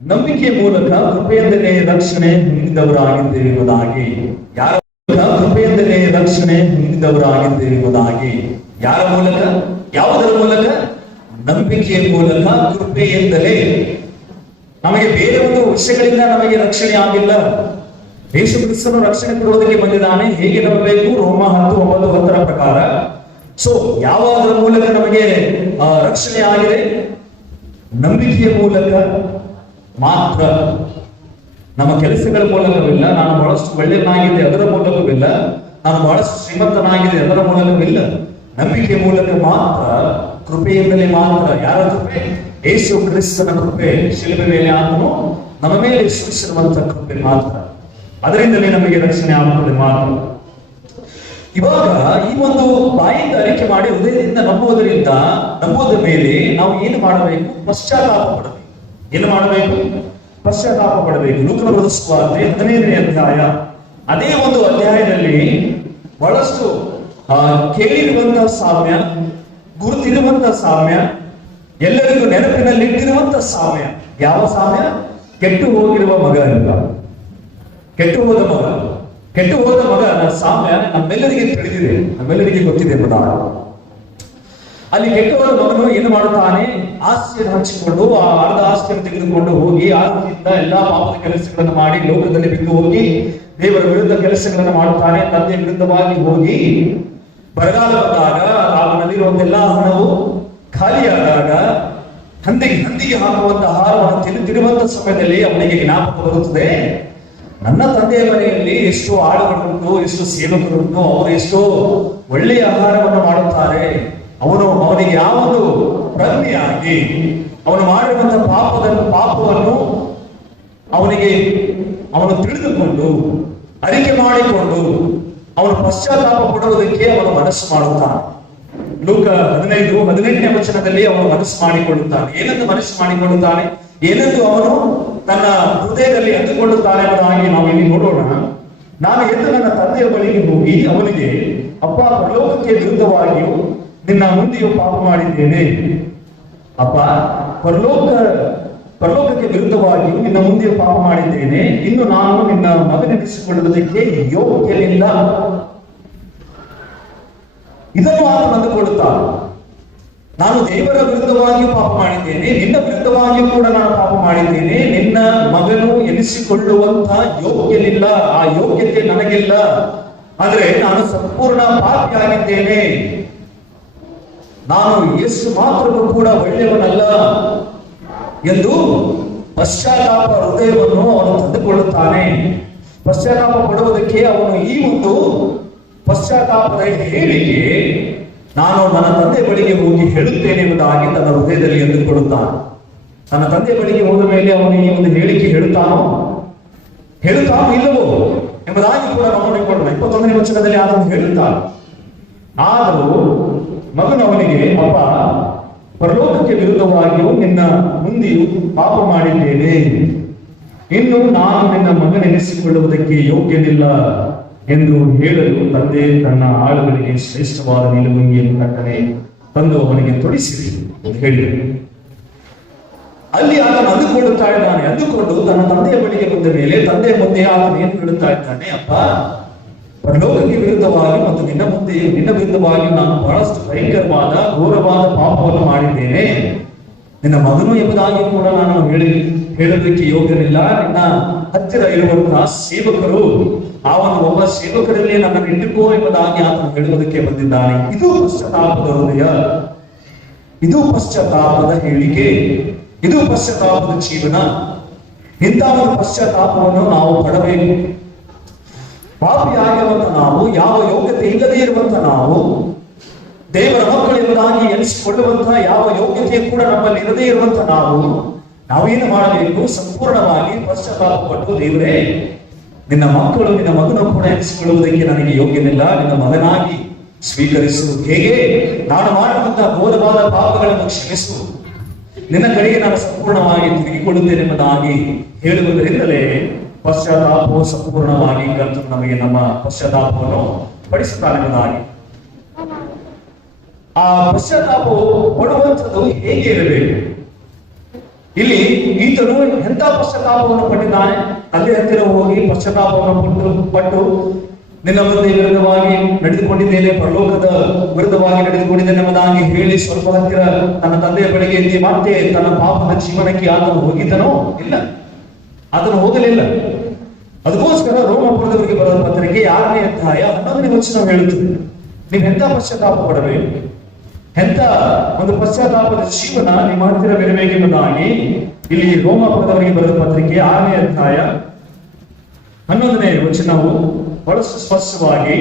ನಂಬಿಕೆ ಮೂಲಕ ಕೃಪೆಯಿಂದಲೇ ರಕ್ಷಣೆ ಹೊಂದಿದವರಾಗಿದ್ದೇವೆ ಎಂಬುದಾಗಿ. ಯಾರ ಮೂಲಕ? ಕೃಪೆಯಿಂದಲೇ ರಕ್ಷಣೆ ಹೊಂದಿದವರಾಗಿದ್ದೇವೆ ಎಂಬುದಾಗಿ. ಯಾರ ಮೂಲಕ? ಯಾವುದರ ಮೂಲಕ? ನಂಬಿಕೆಯ ಮೂಲಕ, ಕೃಪೆಯಿಂದಲೇ. ನಮಗೆ ಬೇರೆ ಒಂದು ವಿಷಯಗಳಿಂದ ನಮಗೆ ರಕ್ಷಣೆ ಆಗಿಲ್ಲ. ಯೇಸು ಕ್ರಿಸ್ತನು ರಕ್ಷಣೆ ಕೊಡುವುದಕ್ಕೆ ಬಂದಿದ್ದಾನೆ. ಹೇಗೆ ನಂಬಬೇಕು? ರೋಮ 10:9-10 ಪ್ರಕಾರ. ಸೊ ಯಾವುದರ ಮೂಲಕ ನಮಗೆ ರಕ್ಷಣೆ ಆಗಿದೆ? ನಂಬಿಕೆಯ ಮೂಲಕ ಮಾತ್ರ. ನಮ್ಮ ಕೆಲಸಗಳ ಮೂಲಕವಿಲ್ಲ. ನಾನು ಬಹಳಷ್ಟು ಒಳ್ಳೆಯನಾಗಿದೆ ಅದರ ಮೂಲಕವಿಲ್ಲ. ನಾನು ಬಹಳಷ್ಟು ಶ್ರೀಮಂತನಾಗಿದೆ ಅದರ ಮೂಲಕವಿಲ್ಲ. ನಂಬಿಕೆ ಮೂಲಕ ಮಾತ್ರ, ಕೃಪೆಯಿಂದಲೇ ಮಾತ್ರ. ಯಾರ ಕೃಪೆ? ಯೇಸು ಕ್ರಿಸ್ತನ ಕೃಪೆ. ಶಿಲುಬೆ ಮೇಲೆ ಆತನು ನಮ್ಮ ಮೇಲೆ ಸೃಷ್ಟಿಸಿರುವಂತಹ ಕೃಪೆ ಮಾತ್ರ. ಅದರಿಂದಲೇ ನಮಗೆ ರಕ್ಷಣೆ ಆಗುತ್ತದೆ ಮಾತ್ರ. ಇವಾಗ ಈ ಒಂದು ಬಾಯಿಂದ ಅರಿಕೆ ಮಾಡಿ ಹೃದಯದಿಂದ ನಂಬುವುದರ ಮೇಲೆ ನಾವು ಏನು ಮಾಡಬೇಕು? ಪಶ್ಚಾತ್ತಾಪ ಪಡಬೇಕು. ಏನು ಮಾಡಬೇಕು? ಪಶ್ಚಾತ್ತಾಪ ಪಡಬೇಕು. ಲೂಕನ ಬರೆದ ಸುವಾರ್ತೆ 15ನೇ ಅಧ್ಯಾಯ, ಅದೇ ಒಂದು ಅಧ್ಯಾಯದಲ್ಲಿ ಬಹಳಷ್ಟು ಕೇಳಿರುವಂತಹ ಸಾಮ್ಯ, ಗುರುತಿರುವಂತಹ ಸಾಮ್ಯ, ಎಲ್ಲರಿಗೂ ನೆನಪಿನಲ್ಲಿಟ್ಟಿರುವಂತಹ ಸಾಮ್ಯ. ಯಾವ ಸಾಮ್ಯ? ಕೆಟ್ಟು ಹೋಗಿರುವ ಮಗ ಇಲ್ಲ. ಕೆಟ್ಟು ಹೋದ ಮಗನ ಸಾಮ್ಯ ನಮ್ಮೆಲ್ಲರಿಗೆ ತಿಳಿದಿದೆ, ನಮ್ಮೆಲ್ಲರಿಗೆ ಗೊತ್ತಿದೆ ಎಂಬುದಾಗಿ. ಅಲ್ಲಿ ಕೆಟ್ಟು ಹೋದ ಮಗನು ಏನು ಮಾಡುತ್ತಾನೆ? ಆಸ್ತಿಯನ್ನು ಹಂಚಿಕೊಂಡು ಆ ಅರ್ಧ ಆಸ್ತಿಯನ್ನು ತೆಗೆದುಕೊಂಡು ಹೋಗಿ ಆಸ್ತಿಯಿಂದ ಎಲ್ಲಾ ಪಾಪದ ಕೆಲಸಗಳನ್ನು ಮಾಡಿ ಲೋಕದಲ್ಲಿ ಬಿದ್ದು ಹೋಗಿ ದೇವರ ವಿರುದ್ಧ ಕೆಲಸಗಳನ್ನು ಮಾಡುತ್ತಾನೆ. ತಂದೆಯ ವಿರುದ್ಧವಾಗಿ ಹೋಗಿ ಬರಗಾಲ ಬಂದಾಗ ಅವನಲ್ಲಿರುವಂತೆಲ್ಲಾ ಹಣವು ಖಾಲಿಯಾದಾಗ ಹಂದಿಗೆ ಹಾಕುವಂತ ಆಹಾರವನ್ನು ತಿನ್ನುವಂತ ಸಮಯದಲ್ಲಿ ಅವನಿಗೆ ಜ್ಞಾಪಕ ಬರುತ್ತದೆ, ನನ್ನ ತಂದೆಯ ಮನೆಯಲ್ಲಿ ಎಷ್ಟು ಆಳುಗಳುಂಟು, ಎಷ್ಟು ಸೇವಕರುಂಟು, ಅವರು ಎಷ್ಟೋ ಒಳ್ಳೆಯ ಆಹಾರವನ್ನು ಮಾಡುತ್ತಾರೆ. ಅವನಿಗೆ ಯಾವುದು ಪ್ರಜ್ಞೆಯಾಗಿ ಅವನು ಮಾಡಿರುವಂತಹ ಪಾಪವನ್ನು ಅವನು ತಿಳಿದುಕೊಂಡು ಅರಿಕೆ ಮಾಡಿಕೊಂಡು ಅವನು ಪಶ್ಚಾತ್ತಾಪ ಪಡುವುದಕ್ಕೆ ಅವನು ಮನಸ್ಸು ಮಾಡುತ್ತಾನೆ. ಲೂಕ 15:18ನೇ ವಚನದಲ್ಲಿ ಅವನು ಮನಸ್ಸು ಮಾಡಿಕೊಳ್ಳುತ್ತಾನೆ. ಏನೆಂದು ಮನಸ್ಸು ಮಾಡಿಕೊಳ್ಳುತ್ತಾನೆ? ಏನೆಂದು ಅವನು ತನ್ನ ಹೃದಯದಲ್ಲಿ ಅಂದುಕೊಳ್ಳುತ್ತಾನೆ ಎಂಬುದಾಗಿ ನಾವು ಇಲ್ಲಿ ನೋಡೋಣ. ನಾನು ಎದ್ದು ನನ್ನ ತಂದೆಯ ಬಳಿಗೆ ಹೋಗಿ ಅವನಿಗೆ, ಅಪ್ಪ, ಪರಲೋಕಕ್ಕೆ ವಿರುದ್ಧವಾಗಿಯೂ ನಿನ್ನ ಮುಂದೆಯೂ ಪಾಪ ಮಾಡಿದ್ದೇನೆ. ಅಪ್ಪ, ಪರಲೋಕಕ್ಕೆ ವಿರುದ್ಧವಾಗಿಯೂ ನಿನ್ನ ಮುಂದೆಯೂ ಪಾಪ ಮಾಡಿದ್ದೇನೆ. ಇನ್ನು ನಾನು ನಿನ್ನ ಮಗನೆನಿಸಿಕೊಳ್ಳುವುದಕ್ಕೆ ಯೋಗ್ಯನಿಲ್ಲ. ಇದನ್ನು ಆತನು ಅಂದುಕೊಳ್ಳುತ್ತಾನೆ. ನಾನು ದೇವರ ವಿರುದ್ಧವಾಗಿಯೂ ಪಾಪ ಮಾಡಿದ್ದೇನೆ, ನಿನ್ನ ವಿರುದ್ಧವಾಗಿಯೂ ಕೂಡ ನಾನು ಪಾಪ ಮಾಡಿದ್ದೇನೆ. ನಿನ್ನ ಮಗನು ಎನಿಸಿಕೊಳ್ಳುವಂತ ಯೋಗ್ಯನಿಲ್ಲ, ಆ ಯೋಗ್ಯತೆ ನನಗಿಲ್ಲ. ಆದ್ರೆ ನಾನು ಸಂಪೂರ್ಣ ಪಾಪಿಯಾಗಿದ್ದೇನೆ. ನಾನು ಎಷ್ಟು ಮಾತ್ರವೂ ಕೂಡ ಒಳ್ಳೆಯವನಲ್ಲ ಎಂದು ಪಶ್ಚಾತ್ತಾಪ ಹೃದಯವನ್ನು ಅವನು ತಂದುಕೊಳ್ಳುತ್ತಾನೆ. ಪಶ್ಚಾತ್ತಾಪ ಪಡುವುದಕ್ಕೆ ಅವನು ಈ ಒಂದು ಪಶ್ಚಾತ್ತಾಪದ ಹೇಳಿಕೆ, ನಾನು ನನ್ನ ತಂದೆ ಬಳಿಗೆ ಹೋಗಿ ಹೇಳುತ್ತೇನೆ ಎಂಬುದಾಗಿ ತನ್ನ ಹೃದಯದಲ್ಲಿ ಎಂದುಕೊಳ್ಳುತ್ತಾನೆ. ತನ್ನ ತಂದೆ ಬಳಿಗೆ ಹೋದ ಮೇಲೆ ಅವನು ಈ ಒಂದು ಹೇಳಿಕೆ ಹೇಳುತ್ತಾನೋ ಇಲ್ಲವೋ ಎಂಬುದಾಗಿ ಕೂಡ ನಾವು ನೋಡಿಕೊಳ್ಳೋಣ. 21ನೇ ವಚನದಲ್ಲಿ ಆತನು ಹೇಳುತ್ತಾನೆ. ಆದರೂ ಮಗನು ಅವನಿಗೆ, ಅಪ್ಪ, ಪರಲೋಕಕ್ಕೆ ವಿರುದ್ಧವಾಗಿಯೂ ನಿನ್ನ ಮುಂದೆಯೂ ಪಾಪ ಮಾಡಿದ್ದೇನೆ. ಇನ್ನು ನಾನು ನಿನ್ನ ಮಗನೆನಿಸಿಕೊಳ್ಳುವುದಕ್ಕೆ ಯೋಗ್ಯನಿಲ್ಲ ಎಂದು ಹೇಳಲು ತಂದೆ ತನ್ನ ಆಳುಗಳಿಗೆ ಶ್ರೇಷ್ಠವಾದ ನಿಲುವಂಗಿಯನ್ನು ಕಟ್ಟನೆ ತಂದು ಅವನಿಗೆ ತೊಡಿಸಿರಿ ಎಂದು ಹೇಳಿದರು. ಅಲ್ಲಿ ಆತನು ಅಂದುಕೊಳ್ಳುತ್ತಾ ಇದ್ದಾನೆ. ಅಂದುಕೊಂಡು ತನ್ನ ತಂದೆಯ ಬಳಿಗೆ ಬಂದ ಮೇಲೆ ತಂದೆಯ ಮುಂದೆ ಆತನು ಏನು ಹೇಳುತ್ತಾ ಇದ್ದಾನೆ? ಅಪ್ಪ, ಪರಲೋಕಕ್ಕೆ ವಿರುದ್ಧವಾಗಿ ಮತ್ತು ನಿನ್ನ ವಿರುದ್ಧವಾಗಿ ನಾನು ಬಹಳಷ್ಟು ಭಯಂಕರವಾದ ಘೋರವಾದ ಪಾಪವನ್ನು ಮಾಡಿದ್ದೇನೆ. ನಿನ್ನ ಮಗನು ಎಂಬುದಾಗಿ ಕೂಡ ನಾನು ಹೇಳೋದಕ್ಕೆ ಯೋಗ್ಯನಿಲ್ಲ. ನಿನ್ನ ಹತ್ತಿರ ಇರುವಂತಹ ಸೇವಕರು, ಆ ಒಂದು ಒಬ್ಬ ಸೇವಕರಲ್ಲಿ ನನ್ನನ್ನು ಇಟ್ಟುಕೋ ಎಂಬುದಾಗಿ ಆತನು ಹೇಳುವುದಕ್ಕೆ ಬಂದಿದ್ದಾನೆ. ಇದು ಪಶ್ಚಾತ್ತಾಪದ ಹೃದಯ, ಇದು ಪಶ್ಚಾತ್ತಾಪದ ಹೇಳಿಕೆ, ಇದು ಪಶ್ಚಾತ್ತಾಪದ ಜೀವನ. ಇಂತಹ ಒಂದು ಪಶ್ಚಾತ್ತಾಪವನ್ನು ನಾವು ಪಡಬೇಕು. ಪಾಪಿಯಾಗಿರುವಂತ ನಾವು, ಯಾವ ಯೋಗ್ಯತೆ ಇಲ್ಲದೆ ಇರುವಂತ ನಾವು, ದೇವರ ಮಕ್ಕಳು ಎಂಬುದಾಗಿ ಎನಿಸಿಕೊಳ್ಳುವಂತಹ ಯಾವ ಯೋಗ್ಯತೆ ಕೂಡ ನಮ್ಮಲ್ಲಿ ಇರದೇ ಇರುವಂತ ನಾವು ನಾವೇನು ಮಾಡಬೇಕು? ಸಂಪೂರ್ಣವಾಗಿ ಪಶ್ಚಾತ್ತಾಪ ಪಟ್ಟು, ದೇವರೇ, ನಿನ್ನ ಮಕ್ಕಳು ನಿನ್ನ ಮಗನ ಕೂಡ ಎನಿಸಿಕೊಳ್ಳುವುದಕ್ಕೆ ನನಗೆ ಯೋಗ್ಯನಿಲ್ಲ, ನಿನ್ನ ಮಗನಾಗಿ ಸ್ವೀಕರಿಸು. ಹೇಗೆ? ನಾನು ಮಾಡುವಂತಹ ಘೋರವಾದ ಪಾಪಗಳನ್ನು ಕ್ಷಮಿಸು, ನಿನ್ನ ಕಡೆಗೆ ನಾನು ಸಂಪೂರ್ಣವಾಗಿ ತಿರುಗಿಕೊಳ್ಳುತ್ತೇನೆಂಬುದಾಗಿ ಹೇಳುವುದರಿಂದಲೇ ಪಶ್ಚಾತ್ತಾಪವು ಸಂಪೂರ್ಣವಾಗಿ ಕರ್ತನು ನಮಗೆ ನಮ್ಮ ಪಶ್ಚಾತ್ತಾಪವನ್ನು ಪಡಿಸುತ್ತಾನೆಂಬುದಾಗಿ. ಆ ಪಶ್ಚಾತ್ತಾಪವು ಪಡುವಂಥದ್ದು ಹೇಗೆ ಇರಬೇಕು? ಇಲ್ಲಿ ಈತನು ಎಂಥ ಪಶ್ಚಾತ್ತಾಪವನ್ನು ಪಟ್ಟಿದ್ದಾನೆ? ತಂದೆ ಹತ್ತಿರ ಹೋಗಿ ಪಶ್ಚಾತ್ತಾಪವನ್ನು ಪಟ್ಟು, ನಿನ್ನ ಮುಂದೆ ವಿರುದ್ಧವಾಗಿ ನಡೆದುಕೊಂಡಿದ್ದೇನೆ, ಪರಲೋಕದ ವಿರುದ್ಧವಾಗಿ ನಡೆದುಕೊಂಡಿದ್ದೇನೆ ಎಂಬುದಾಗಿ ಹೇಳಿ ಸ್ವಲ್ಪ ಹತ್ತಿರ ತನ್ನ ತಂದೆಯ ಬಳಿಗೆ ಎತ್ತಿ ಮತ್ತೆ ತನ್ನ ಪಾಪದ ಜೀವನಕ್ಕೆ ಆತನು ಹೋಗಿದ್ದನೋ? ಇಲ್ಲ, ಆತನು ಹೋಗಲಿಲ್ಲ. ಅದಕ್ಕೋಸ್ಕರ ರೋಮಾಪುರದವರಿಗೆ ಬರೆದ ಪತ್ರಿಕೆ 6ನೇ ಅಧ್ಯಾಯ 11ನೇ ವಚನ ಹೇಳುತ್ತದೆ, ನೀವು ಎಂಥ ಪಶ್ಚಾತ್ತಾಪ ಪಡಬೇಕು, ಎಂಥ ಒಂದು ಪಶ್ಚಾತ್ತಾಪದ ಜೀವನ ನಿಮ್ಮ ಹತ್ತಿರವಿರಬೇಕೆಂಬುದಾಗಿ ಇಲ್ಲಿ ರೋಮಾಪುರದವರಿಗೆ ಬರೆದ ಪತ್ರಿಕೆ 6ನೇ ಅಧ್ಯಾಯ 11ನೇ ವಚನವು ಬಹಳ ಸ್ಪಷ್ಟವಾಗಿ,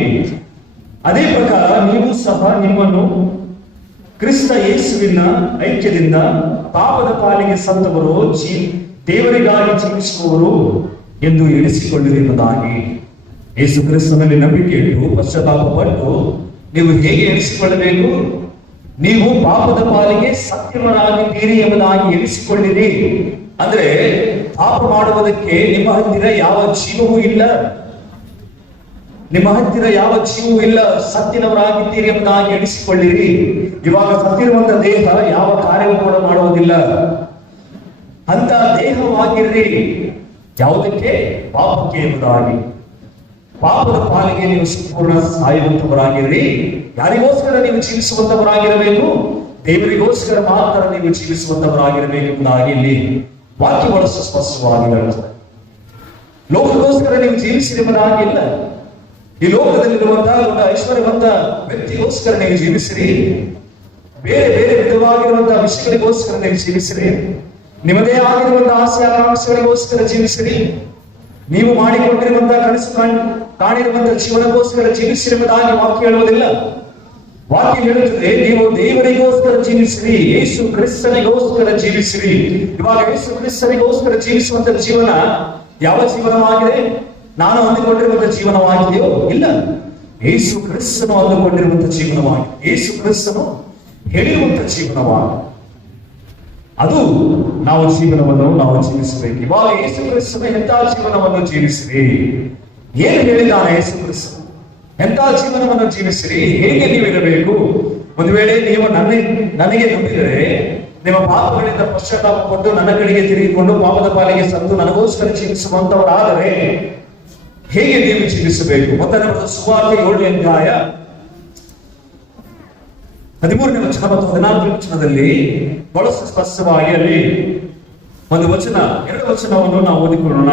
ಅದೇ ಪ್ರಕಾರ ನೀವು ಸಹ ನಿಮ್ಮನ್ನು ಕ್ರಿಸ್ತ ಯೇಸುವಿನ ಐಕ್ಯದಿಂದ ಪಾಪದ ಪಾಲಿಗೆ ಸತ್ತವರು, ದೇವರಿಗಾಗಿ ಜೀವಿಸುವವರು ಎಂದು ಎಣಿಸಿಕೊಳ್ಳಿರಿ ಎಂಬುದಾಗಿ. ಯೇಸು ಕ್ರಿಸ್ತನಲ್ಲಿ ನಂಬಿಕೆ ಇಟ್ಟು ಪಶ್ಚಾತ್ತಾಪ ಪಟ್ಟು ನೀವು ಹೇಗೆ ಎಣಿಸಿಕೊಳ್ಳಬೇಕು? ನೀವು ಪಾಪದ ಪಾಲಿಗೆ ಸತ್ಯವರಾಗಿದ್ದೀರಿ ಎಂಬುದಾಗಿ ಎಣಿಸಿಕೊಳ್ಳಿರಿ. ಅಂದ್ರೆ ಪಾಪ ಮಾಡುವುದಕ್ಕೆ ನಿಮ್ಮ ಹತ್ತಿರ ಯಾವ ಜೀವವೂ ಇಲ್ಲ, ನಿಮ್ಮ ಹತ್ತಿರ ಯಾವ ಜೀವವೂ ಇಲ್ಲ, ಸತ್ತಿನವರಾಗಿದ್ದೀರಿ ಎಂಬುದಾಗಿ ಎಣಿಸಿಕೊಳ್ಳಿರಿ. ಇವಾಗ ಸತ್ತಿರುವಂತ ದೇಹ ಯಾವ ಕಾರ್ಯವೂ ಕೂಡ ಮಾಡುವುದಿಲ್ಲ. ಅಂತ ದೇಹವಾಗಿರ್ರಿ. ಯಾವುದಕ್ಕೆ? ಪಾಪಕ್ಕೆ ಎಂಬುದಾಗಿ. ಪಾಪದ ಪಾಲಿಗೆ ನೀವು ಸಂಪೂರ್ಣ ಸಾಯುವಂತವರಾಗಿರ್ರಿ. ಯಾರಿಗೋಸ್ಕರ ನೀವು ಜೀವಿಸುವಂತವರಾಗಿರಬೇಕು? ದೇವರಿಗೋಸ್ಕರ ಮಾತ್ರ ನೀವು ಜೀವಿಸುವಂತವರಾಗಿರಬೇಕು ಎಂಬುದಾಗಿ ಇಲ್ಲಿ ವಾಕ್ಯ ಬಹಳ ಸ್ಪಷ್ಟವಾಗಿ ಹೇಳುತ್ತದೆ. ಲೋಕಕ್ಕೋಸ್ಕರ ನೀವು ಜೀವಿಸಿರುವುದಾಗಿ ಇಲ್ಲ. ಈ ಲೋಕದಲ್ಲಿರುವಂತಹ ಒಂದು ಐಶ್ವರ್ಯವಂತ ವ್ಯಕ್ತಿಗೋಸ್ಕರ ನೀವು ಜೀವಿಸಿರಿ, ಬೇರೆ ಬೇರೆ ವಿಧವಾಗಿರುವಂತಹ ವಿಷಯಗಳಿಗೋಸ್ಕರ ನೀವು ಜೀವಿಸಿರಿ, ನಿಮ್ಮದೇ ಆಗಿರುವಂತಹ ಆಸೆ ಆಕಾಂಕ್ಷೆಗಳಿಗೋಸ್ಕರ ಜೀವಿಸಿರಿ, ನೀವು ಮಾಡಿಕೊಂಡಿರುವಂತಹ ಕನಸು ಕಾಣಿರುವಂತಹ ಜೀವನಕ್ಕೋಸ್ಕರ ಜೀವಿಸಿರುವುದಾಗಿ ವಾಕ್ಯ ಹೇಳುವುದಿಲ್ಲ. ವಾಕ್ಯ ಹೇಳುತ್ತದೆ, ನೀವು ದೇವರಿಗೋಸ್ಕರ ಜೀವಿಸಿರಿ, ಯೇಸು ಕ್ರಿಸ್ತನಿಗೋಸ್ಕರ ಜೀವಿಸಿರಿ. ಇವಾಗ ಯೇಸು ಕ್ರಿಸ್ತನಿಗೋಸ್ಕರ ಜೀವಿಸುವಂತ ಜೀವನ ಯಾವ ಜೀವನವಾಗಿದೆ? ನಾನು ಅಂದುಕೊಂಡಿರುವಂತಹ ಜೀವನವಾಗಿದೆಯೋ? ಇಲ್ಲ, ಯೇಸು ಕ್ರಿಸ್ತನು ಅಂದುಕೊಂಡಿರುವಂತಹ ಜೀವನವಾಗಿದೆ. ಯೇಸು ಕ್ರಿಸ್ತನು ಹೇಳಿರುವಂತಹ ಜೀವನವಾಗಿದೆ. ಅದು ನಾವು ಜೀವಿಸಬೇಕು. ಇವಾಗ ಯೇಸು ಕ್ರಿಸ್ತನ ಎಂಥ ಜೀವನವನ್ನು ಜೀವಿಸಿರಿ? ಏನು ಹೇಳಿದ್ದಾನೆ ಯೇಸು ಕ್ರಿಸ್ತ? ಎಂಥ ಜೀವನವನ್ನು ಜೀವಿಸಿರಿ? ಹೇಗೆ ನೀವಿರಬೇಕು? ಒಂದು ವೇಳೆ ನೀವು ನನಗೆ ನಂಬಿದರೆ, ನಿಮ್ಮ ಪಾಪಗಳಿಂದ ಪಶ್ಚಾತ್ತಾಪ ಪಟ್ಟು ನನ್ನ ಕಡೆಗೆ ತಿರುಗಿಕೊಂಡು ಪಾಪದ ಪಾಲಿಗೆ ಸತ್ತು ನನಗೋಸ್ಕರ ಜೀವಿಸುವಂತವರಾದರೆ ಹೇಗೆ ನೀವು ಜೀವಿಸಬೇಕು? ಮೊದಲನೇ ಸುವಾರ್ತೆ 7ನೇ ಅಧ್ಯಾಯ 13ನೇ ವಚನ ಮತ್ತು 14ನೇ ವಚನದಲ್ಲಿ ಬಹಳ ಸ್ಪಷ್ಟವಾಗಿ ಅಲ್ಲಿ ಒಂದು ವಚನ, 2 ವಚನವನ್ನು ನಾವು ಓದಿಕೊಳ್ಳೋಣ.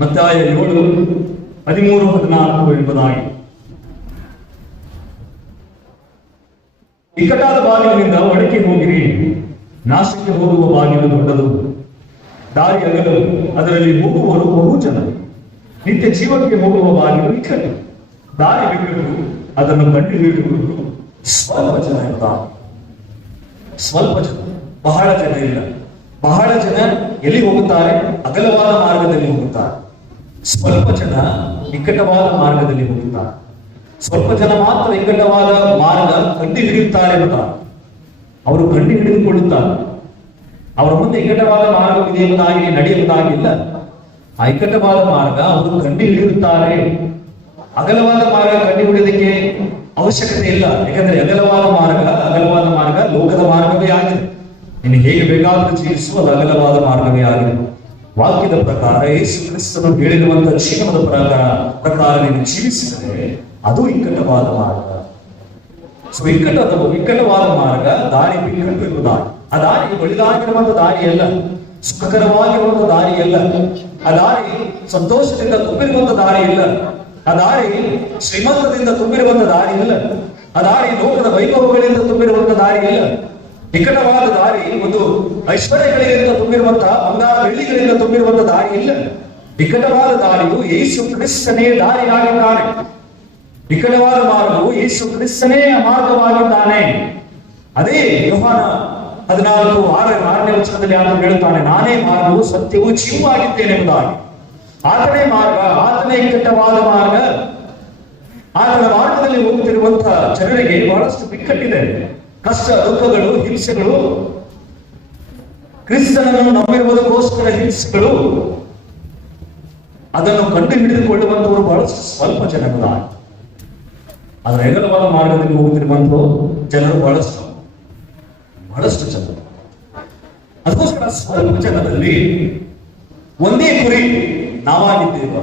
ಮತ್ತಾಯ 7:13-14 ಎಂಬುದಾಗಿ, ಇಕ್ಕಟಾದ ಬಾಗಿಲಿನಿಂದ ಒಳಕ್ಕೆ ಹೋಗಿರಿ, ನಾಶಕ್ಕೆ ಹೋಗುವ ಬಾಗಿಲು ದೊಡ್ಡದು, ದಾರಿ ಅಗಲವು, ಅದರಲ್ಲಿ ಹೋಗುವವರು ಬಹು ಜನ. ನಿತ್ಯ ಜೀವಕ್ಕೆ ಹೋಗುವ ಬಾಗಿಲು ಇಕ್ಕಟ್ಟು, ದಾರಿ ಬಿಟ್ಟು ಅದನ್ನು ಕಂಡುಹಿಡಿಯುವುದು ಸ್ವಲ್ಪ ಜನ ಎಂಬುದಾಗಿ. ಸ್ವಲ್ಪ ಜನ, ಬಹಳ ಜನ ಇಲ್ಲ. ಬಹಳ ಜನ ಎಲ್ಲಿ ಹೋಗುತ್ತಾರೆ? ಅಗಲವಾದ ಮಾರ್ಗದಲ್ಲಿ ಹೋಗುತ್ತಾರೆ. ಸ್ವಲ್ಪ ಜನ ನಿಕಟವಾದ ಮಾರ್ಗದಲ್ಲಿ ಹೋಗುತ್ತಾರೆ. ಸ್ವಲ್ಪ ಜನ ಮಾತ್ರ ನಿಕಟವಾದ ಮಾರ್ಗ ಕಂಡು ಹಿಡಿಯುತ್ತಾರೆ ಎಂಬುದಾಗಿ. ಅವರು ಕಂಡು ಹಿಡಿದುಕೊಳ್ಳುತ್ತಾರೆ. ಅವರ ಮುಂದೆ ನಿಕಟವಾದ ಮಾರ್ಗವಿದೆ ಎಂಬುದಾಗಿ ನಡೆಯುವುದಾಗಿಲ್ಲ. ಆ ನಿಕಟವಾದ ಮಾರ್ಗ ಅವರು ಕಂಡು ಹಿಡಿಯುತ್ತಾರೆ. ಅಗಲವಾದ ಮಾರ್ಗ ಕಂಡು ಹಿಡಿಯೋದಕ್ಕೆ ಅವಶ್ಯಕತೆ ಇಲ್ಲ. ಯಾಕಂದ್ರೆ ಅಗಲವಾದ ಮಾರ್ಗ ಲೋಕದ ಮಾರ್ಗವೇ ಆಗಿದೆ. ನಿನಗೆ ಹೇಗೆ ಬೇಕಾದರೂ ಜೀವಿಸುವ ಅಗಲವಾದ ಮಾರ್ಗವೇ ಆಗಿದೆ. ವಾಕ್ಯದ ಪ್ರಕಾರ ಯೇಸು ಕ್ರಿಸ್ತನು ಹೇಳಿರುವಂತಹ ಜೀವನದ ಪ್ರಕಾರ ನೀನು ಜೀವಿಸಿದರೆ ಅದು ಇಕ್ಕಟವಾದ ಮಾರ್ಗ. ಸೊ ಇಕ್ಕಟವಾದ ಮಾರ್ಗ, ದಾರಿ ಬಿಕ್ಕಟ್ಟು ಎಂಬುದಾಗಿ. ಆ ದಾರಿ ಒಳಿದಾಗಿರುವಂತಹ ದಾರಿಯಲ್ಲ, ಸುಖಕರವಾಗಿರುವಂತಹ ದಾರಿಯಲ್ಲ. ಆ ದಾರಿ ಸಂತೋಷದಿಂದ ತುಂಬಿರುವಂತಹ ದಾರಿ ಇಲ್ಲ. ಆ ದಾರಿ ಶ್ರೀಮಂತದಿಂದ ತುಂಬಿರುವಂತಹ ದಾರಿ ಇಲ್ಲ. ಆ ದಾರಿ ಲೋಕದ ವೈಭವಗಳಿಂದ ತುಂಬಿರುವಂತಹ ದಾರಿ ಇಲ್ಲ. ನಿಕಟವಾದ ದಾರಿ ಒಂದು ಐಶ್ವರ್ಯಗಳಿಂದ ತುಂಬಿರುವಂತಹ ಬಂಗಾರ ಬೆಳ್ಳಿಗಳಿಂದ ತುಂಬಿರುವಂತಹ ದಾರಿ ಇಲ್ಲ. ನಿಕಟವಾದ ದಾರಿಯು ಯೇಸು ಕ್ರಿಸ್ತನೇ ದಾರಿಯಾಗಿದ್ದಾನೆ. ನಿಕಟವಾದ ಮಾರ್ಗವು ಯೇಸು ಕ್ರಿಸ್ತನೇ ಮಾರ್ಗವಾಗಿದ್ದಾನೆ. ಅದೇ ಯೋಹಾನ 6ನೇ ವಚನದಲ್ಲಿ ಆತನು ಹೇಳುತ್ತಾನೆ, ನಾನೇ ಮಾರ್ಗವು ಸತ್ಯವೂ ಜೀವವೂ ಆಗಿದ್ದೇನೆ ಎಂಬುದಾಗಿ. ಆತನೇ ಮಾರ್ಗ, ಆತನೇ ಇಕ್ಕಟ್ಟವಾದ ಮಾರ್ಗ. ಆತನ ಮಾರ್ಗದಲ್ಲಿ ಹೋಗ್ತಿರುವಂತಹ ಜನರಿಗೆ ಬಹಳಷ್ಟು ಬಿಕ್ಕಟ್ಟಿದೆ, ಕಷ್ಟ, ದುಃಖಗಳು, ಹಿಂಸೆಗಳು, ಕ್ರಿಸ್ತನನ್ನು ನಂಬಿರುವುದಕ್ಕೋಸ್ಕರ ಹಿಂಸೆಗಳು. ಅದನ್ನು ಕಂಡು ಹಿಡಿದುಕೊಳ್ಳುವಂತವರು ಬಹಳಷ್ಟು ಸ್ವಲ್ಪ ಜನಗಳಾಗಿ. ಅದರ ಎಗಲವಾದ ಮಾರ್ಗದಲ್ಲಿ ಹೋಗುತ್ತಿರುವಂತಹ ಜನರು ಬಹಳಷ್ಟು ಜನ. ಅದಕ್ಕೋಸ್ಕರ ಸ್ವಲ್ಪ ಜನದಲ್ಲಿ ಒಂದೇ ಗುರಿ ನಾವಾಗಿದ್ದೇವ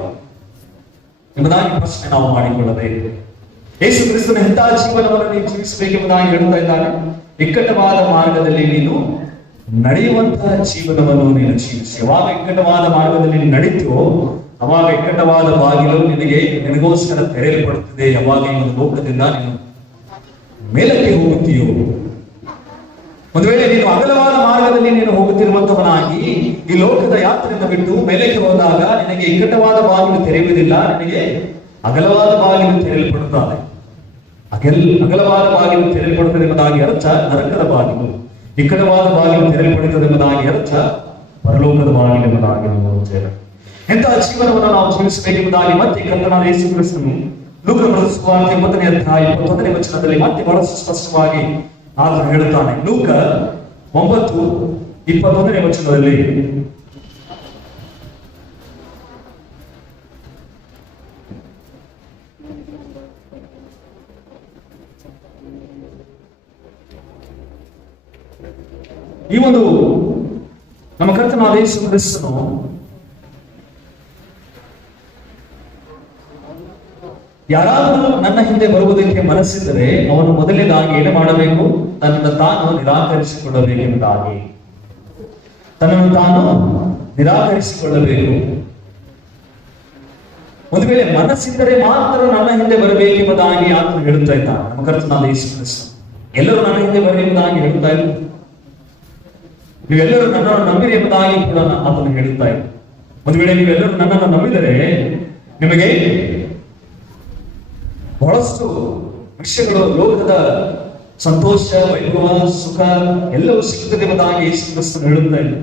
ಎಂಬುದಾಗಿ ಪ್ರಶ್ನೆ ನಾವು ಮಾಡಿಕೊಳ್ಳಬೇಕು. ಯೇಸು ಕ್ರಿಸ್ತನ ಎಂತಹ ಜೀವನವನ್ನು ನೀನು ಜೀವಿಸಬೇಕೆಂಬುದಾಗಿ ಹೇಳ್ತಾ ಇದ್ದಾನೆ. ಇಕ್ಕಟ್ಟವಾದ ಮಾರ್ಗದಲ್ಲಿ ನೀನು ನಡೆಯುವಂತಹ ಜೀವನವನ್ನು ನೀನು ಜೀವಿಸಿ. ಯಾವಾಗ ಇಕ್ಕಟ್ಟವಾದ ಮಾರ್ಗದಲ್ಲಿ ನಡೀತೀವೋ ಅವಾಗ ಇಕ್ಕಟ್ಟವಾದ ಬಾಗಿಲು ನಿನಗೋಸ್ಕರ ತೆರೆಯಲ್ಪಡುತ್ತದೆ. ಯಾವಾಗ ಈ ಒಂದು ಲೋಕದಿಂದ ನೀನು ಮೇಲಕ್ಕೆ ಹೋಗುತ್ತೀಯೋ, ಒಂದು ವೇಳೆ ನೀನು ಅಗಲವಾದ ಮಾರ್ಗದಲ್ಲಿ ನೀನು ಹೋಗುತ್ತಿರುವಂತವನಾಗಿ ಈ ಲೋಕದ ಯಾತ್ರೆಯನ್ನು ಬಿಟ್ಟು ಮೇಲಕ್ಕೆ ಹೋದಾಗ ನಿನಗೆ ಇಕ್ಕಟ್ಟವಾದ ಬಾಗಿಲು ತೆರೆಯುವುದಿಲ್ಲ, ನಿನಗೆ ಅಗಲವಾದ ಬಾಗಿಲು ತೆರೆಯಲ್ಪಡುತ್ತದೆ. ಅಗಲವಾದ ಬಾಗಿಲು ತೆರೆಯಲ್ಪಡುತ್ತದೆ ಎಂಬುದಾಗಿ ಅರ್ಥ ನರಕದ ಬಾಗಿಲು, ಇಕ್ಕಟ್ಟವಾದ ಬಾಗಿಲು ತೆರೆಯಲ್ಪಡುತ್ತದೆ ಎಂಬುದಾಗಿ ಅರ್ಥ ಪರಲೋಕದ ಬಾಗಿಲು ಎಂಬುದಾಗಿ ನಾವು ನೋಡುತ್ತೇವೆ. ಎಂತಹ ಜೀವನವನ್ನು ನಾವು ಜೀವಿಸಬೇಕೆಂಬುದಾಗಿ ಮತ್ತೆ ಕರ್ತನಾದ ಯೇಸು ಕ್ರಿಸ್ತನು ಲೂಕನ ಬರೆದ ಸುವಾರ್ತೆ 9ನೇ ಅಧ್ಯಾಯ 21ನೇ ವಚನದಲ್ಲಿ ಮತ್ತೆ ಬಹಳಷ್ಟು ಸ್ಪಷ್ಟವಾಗಿ ಆತನು ಹೇಳುತ್ತಾನೆ. ಲೂಕ 9:21ನೇ ವಚನದಲ್ಲಿ, ಈ ಒಂದು ನಮ್ಮ ಕರ್ತನಾದ ಯೇಸು ಕ್ರಿಸ್ತನು ಯಾರಾದರೂ ನನ್ನ ಹಿಂದೆ ಬರುವುದಕ್ಕೆ ಮನಸ್ಸಿದ್ದರೆ ಅವನು ಮೊದಲನೇದಾಗಿ ಏನು ಮಾಡಬೇಕು? ತನ್ನನ್ನು ತಾನು ನಿರಾಕರಿಸಿಕೊಳ್ಳಬೇಕೆಂಬುದಾಗಿ. ತನ್ನನ್ನು ತಾನು ನಿರಾಕರಿಸಿಕೊಳ್ಳಬೇಕು. ಒಂದು ವೇಳೆ ಮನಸ್ಸಿದ್ದರೆ ಮಾತ್ರ ನನ್ನ ಹಿಂದೆ ಬರಬೇಕೆಂಬುದಾಗಿ ಆತನು ಹೇಳುತ್ತಾ ಇದ್ದಾನೆ. ನಮ್ಮ ಕರ್ತನಾದ ಯೇಸು ಕ್ರಿಸ್ತ ಎಲ್ಲರೂ ನನ್ನ ಹಿಂದೆ ಬರಬೇಕೆಂಬುದಾಗಿ ಹೇಳುತ್ತಾ ಇದ್ದರು. ನೀವೆಲ್ಲರೂ ನನ್ನನ್ನು ನಂಬಿರಿ ಎಂಬುದಾಗಿ ಕೂಡ ಆತನು ಹೇಳುತ್ತಾ ಇದ್ದ. ಒಂದು ವೇಳೆ ನೀವೆಲ್ಲರೂ ನನ್ನನ್ನು ನಂಬಿದರೆ ನಿಮಗೆ ಬಹಳಷ್ಟು ವಿಷಯಗಳು, ಲೋಕದ ಸಂತೋಷ, ವೈಭವ, ಸುಖ ಎಲ್ಲವೂ ಸಿಗುತ್ತದೆ ಎಂಬುದಾಗಿ ಯೇಸು ಕ್ರಿಸ್ತನು ಹೇಳುತ್ತಾ ಇದ್ದ.